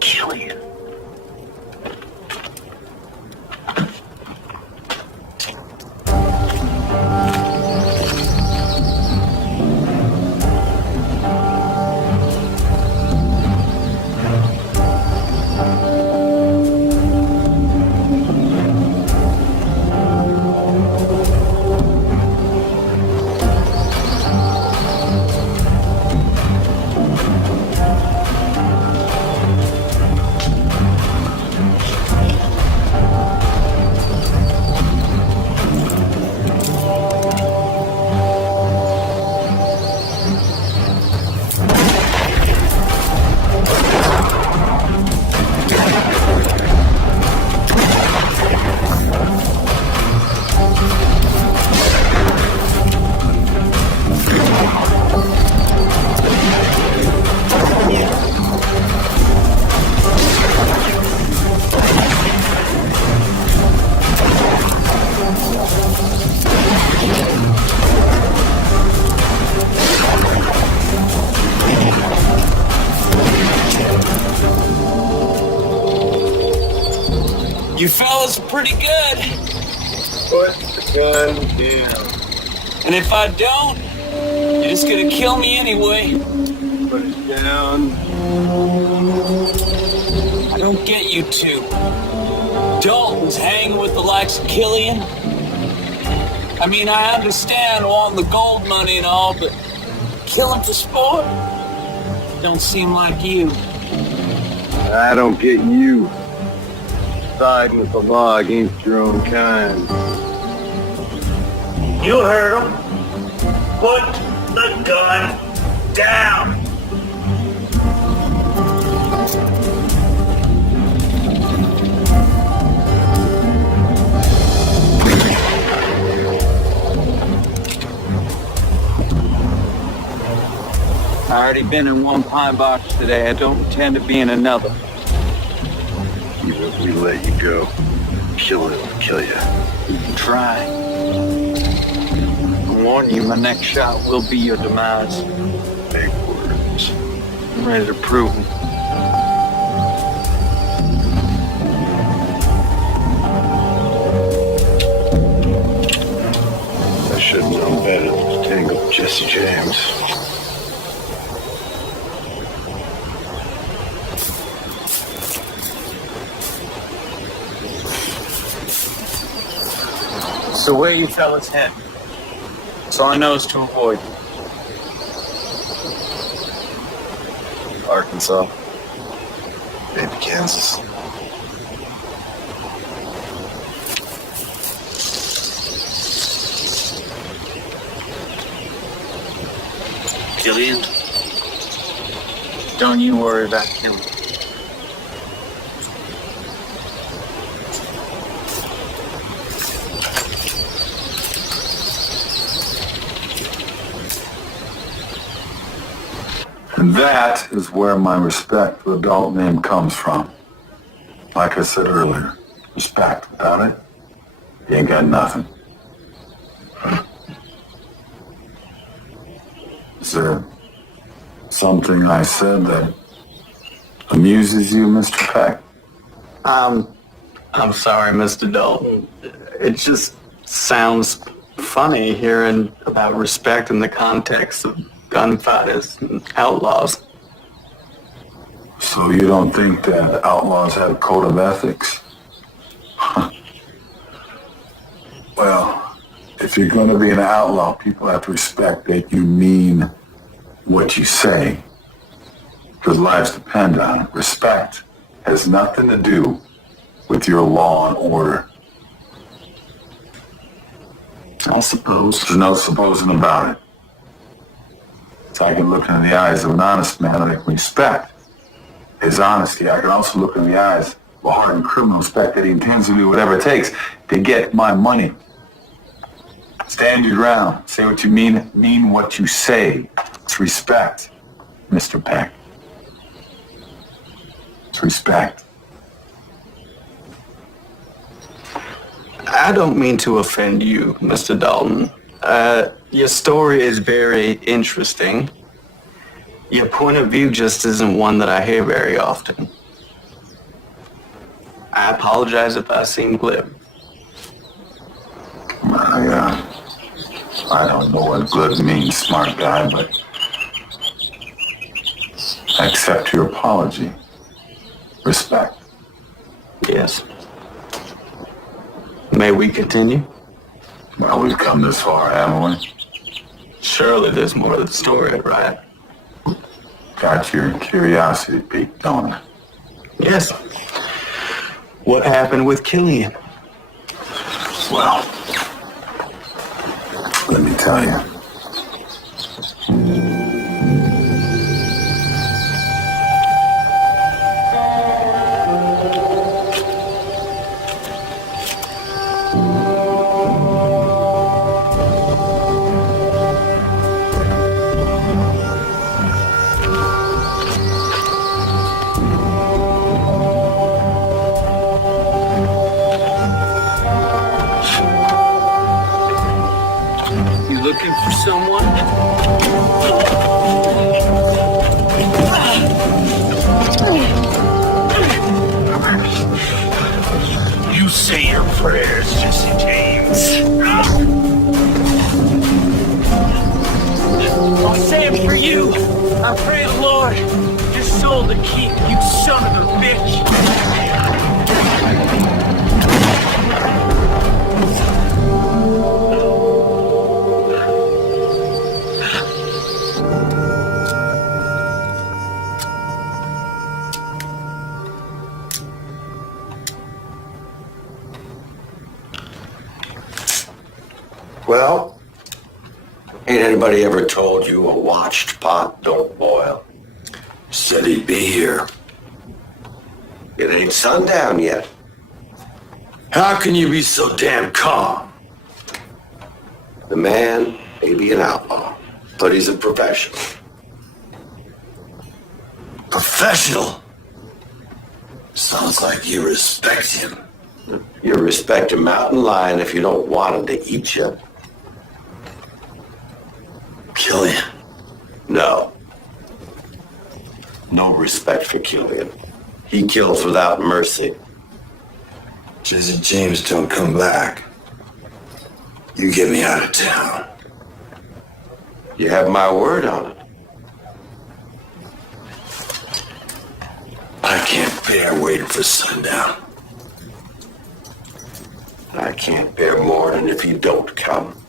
Killian. You fellas are pretty good. Put the gun down. And if I don't, you're just gonna kill me anyway. Put it down. I don't get you two. Dalton's hanging with the likes of Killian. I mean, I understand wanting the gold money and all, but killing for sport? Don't seem like you. I don't get you. Siding with the law against your own kind. You heard him. Put the gun down. I already been in one pine box today. I don't intend to be in another. Even if we let you go, Killian will kill you. Try. I warn you, my next shot will be your demise. Big words. I'm ready to prove them. I should have known better than to tangle with Jesse James. So where you fellas heading? That's all I know is to avoid you. Arkansas. Maybe Kansas. Killian? Don't you worry about Killian. And that is where my respect for the adult name comes from. Like I said earlier, respect. Without it, you ain't got nothing. Is there something I said that amuses you, Mr. Peck? I'm sorry, Mr. Dalton. It just sounds funny hearing about respect in the context of gunfighters and outlaws. So you don't think that outlaws have a code of ethics? Well, if you're going to be an outlaw, people have to respect that you mean what you say. Because lives depend on it. Respect has nothing to do with your law and order. I suppose. There's no supposing about it. So I can look into the eyes of an honest man and I can respect his honesty. I can also look in the eyes of a hardened criminal, respect that he intends to do whatever it takes to get my money. Stand your ground. Say what you mean what you say. It's respect, Mr. Peck. It's respect. I don't mean to offend you, Mr. Dalton. Your story is very interesting. Your point of view just isn't one that I hear very often. I apologize if I seem glib. I don't know what good means, smart guy, but I accept your apology. Respect. Yes. May we continue? Well, we've come this far, haven't we? Surely there's more to the story, right? Got your curiosity piqued, don't I? Yes. What happened with Killian? Well, let me tell you. You looking for someone? You say your prayers, Jesse James. I'll say it for you. I pray the Lord your soul to keep, you son of a bitch. Well, ain't anybody ever told you a watched pot don't boil? Said he'd be here. It ain't sundown yet. How can you be so damn calm? The man may be an outlaw, but he's a professional. Professional? Sounds like you respect him. You respect a mountain lion if you don't want him to eat you. Killian. No. No respect for Killian. He kills without mercy. Jesse James don't come back. You get me out of town. You have my word on it. I can't bear waiting for sundown. I can't bear more than if you don't come.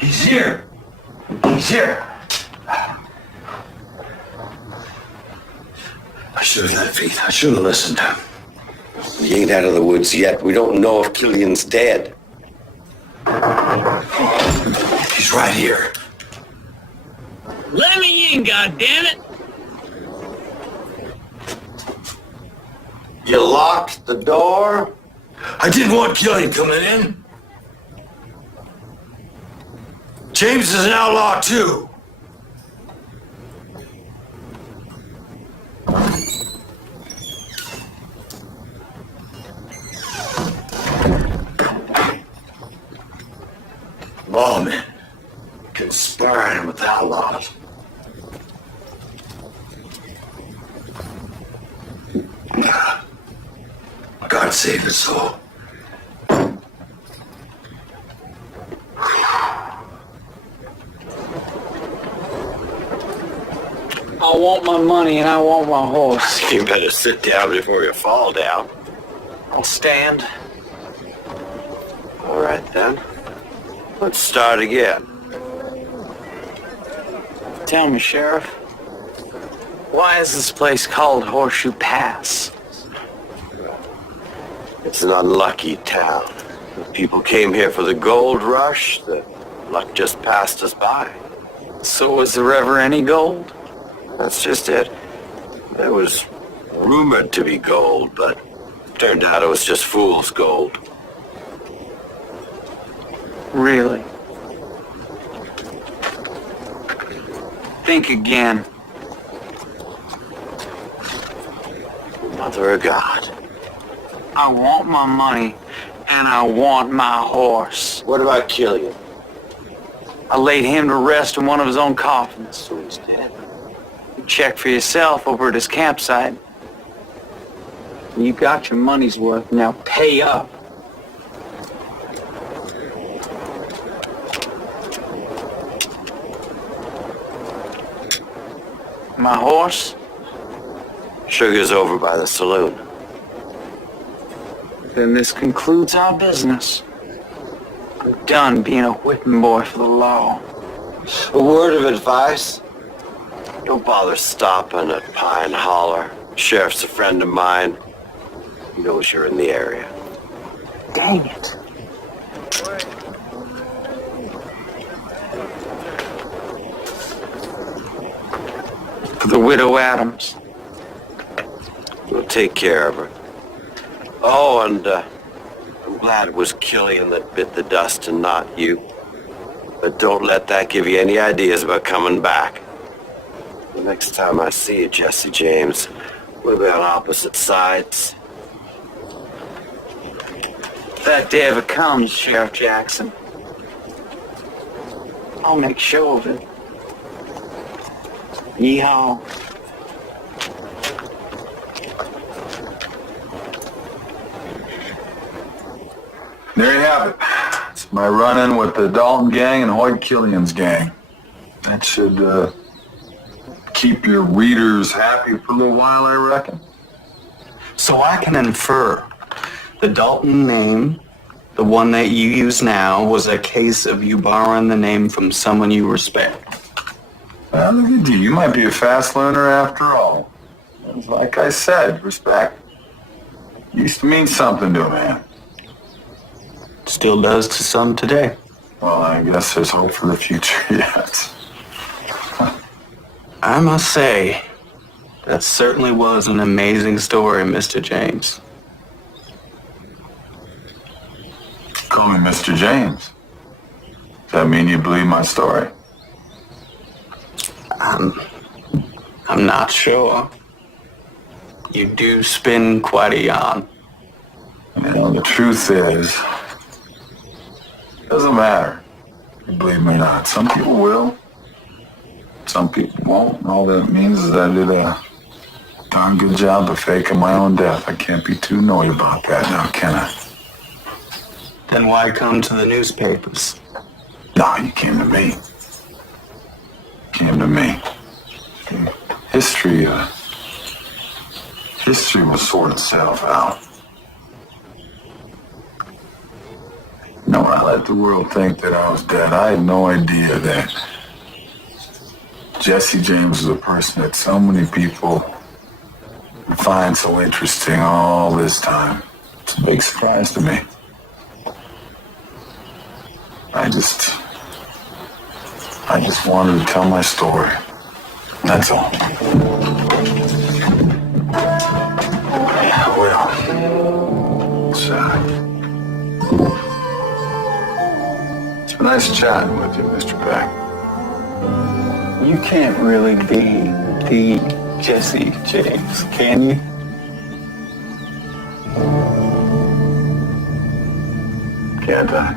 He's here. He's here. I should have had faith. I should have listened. He ain't out of the woods yet. We don't know if Killian's dead. He's right here. Let me in, goddammit! You locked the door? I didn't want Killian coming in. James is an outlaw too. Lawmen conspiring with outlaws. God save his soul. money and I want my horse. You better sit down before you fall down. I'll stand. All right, then. Let's start again. Tell me, Sheriff, why is this place called Horseshoe Pass? It's an unlucky town. The people came here for the gold rush. The luck just passed us by. So was there ever any gold? That's just it. There was rumored to be gold, but turned out it was just fool's gold. Really? Think again. Mother of God. I want my money and I want my horse. What about Killian? I laid him to rest in one of his own coffins. So he's dead. Check for yourself over at his campsite. You got your money's worth. Now pay up. My horse? Sugar's over by the saloon. Then this concludes our business. I'm done being a whipping boy for the law. A word of advice. Don't bother stopping at Pine Holler. Sheriff's a friend of mine. He knows you're in the area. Dang it. For the widow Adams. We'll take care of her. Oh, and I'm glad it was Killian that bit the dust and not you. But don't let that give you any ideas about coming back. The next time I see you, Jesse James, we'll be on opposite sides. If that day ever comes, Sheriff Jackson, I'll make sure of it. Yeehaw. There you have it. It's my run-in with the Dalton gang and Hoyt Killian's gang. That should keep your readers happy for a little while, I reckon. So I can infer the Dalton name, the one that you use now, was a case of you borrowing the name from someone you respect. Well, look at you. You might be a fast learner after all. Like I said, respect used to mean something to a man. Still does to some today. Well, I guess there's hope for the future yet. I must say, that certainly was an amazing story, Mr. James. Call me Mr. James. Does that mean you believe my story? I'm not sure. You do spin quite a yarn. You know, the truth is, it doesn't matter. You believe me or not. Some people will. Some people won't. All that means is I did a darn good job of faking my own death. I can't be too annoyed about that now, can I? Then why come to the newspapers? No, you came to me. Came to me. History will sort itself out. No, I let the world think that I was dead. I had no idea that Jesse James was a person that so many people find so interesting all this time. It's a big surprise to me. I just wanted to tell my story. That's all. Yeah, well, it's been nice chatting with you, Mr. Beck. You can't really be the Jesse James, can you? Can't I?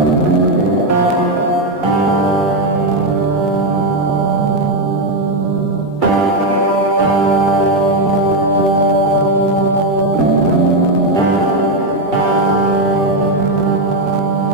Thank you.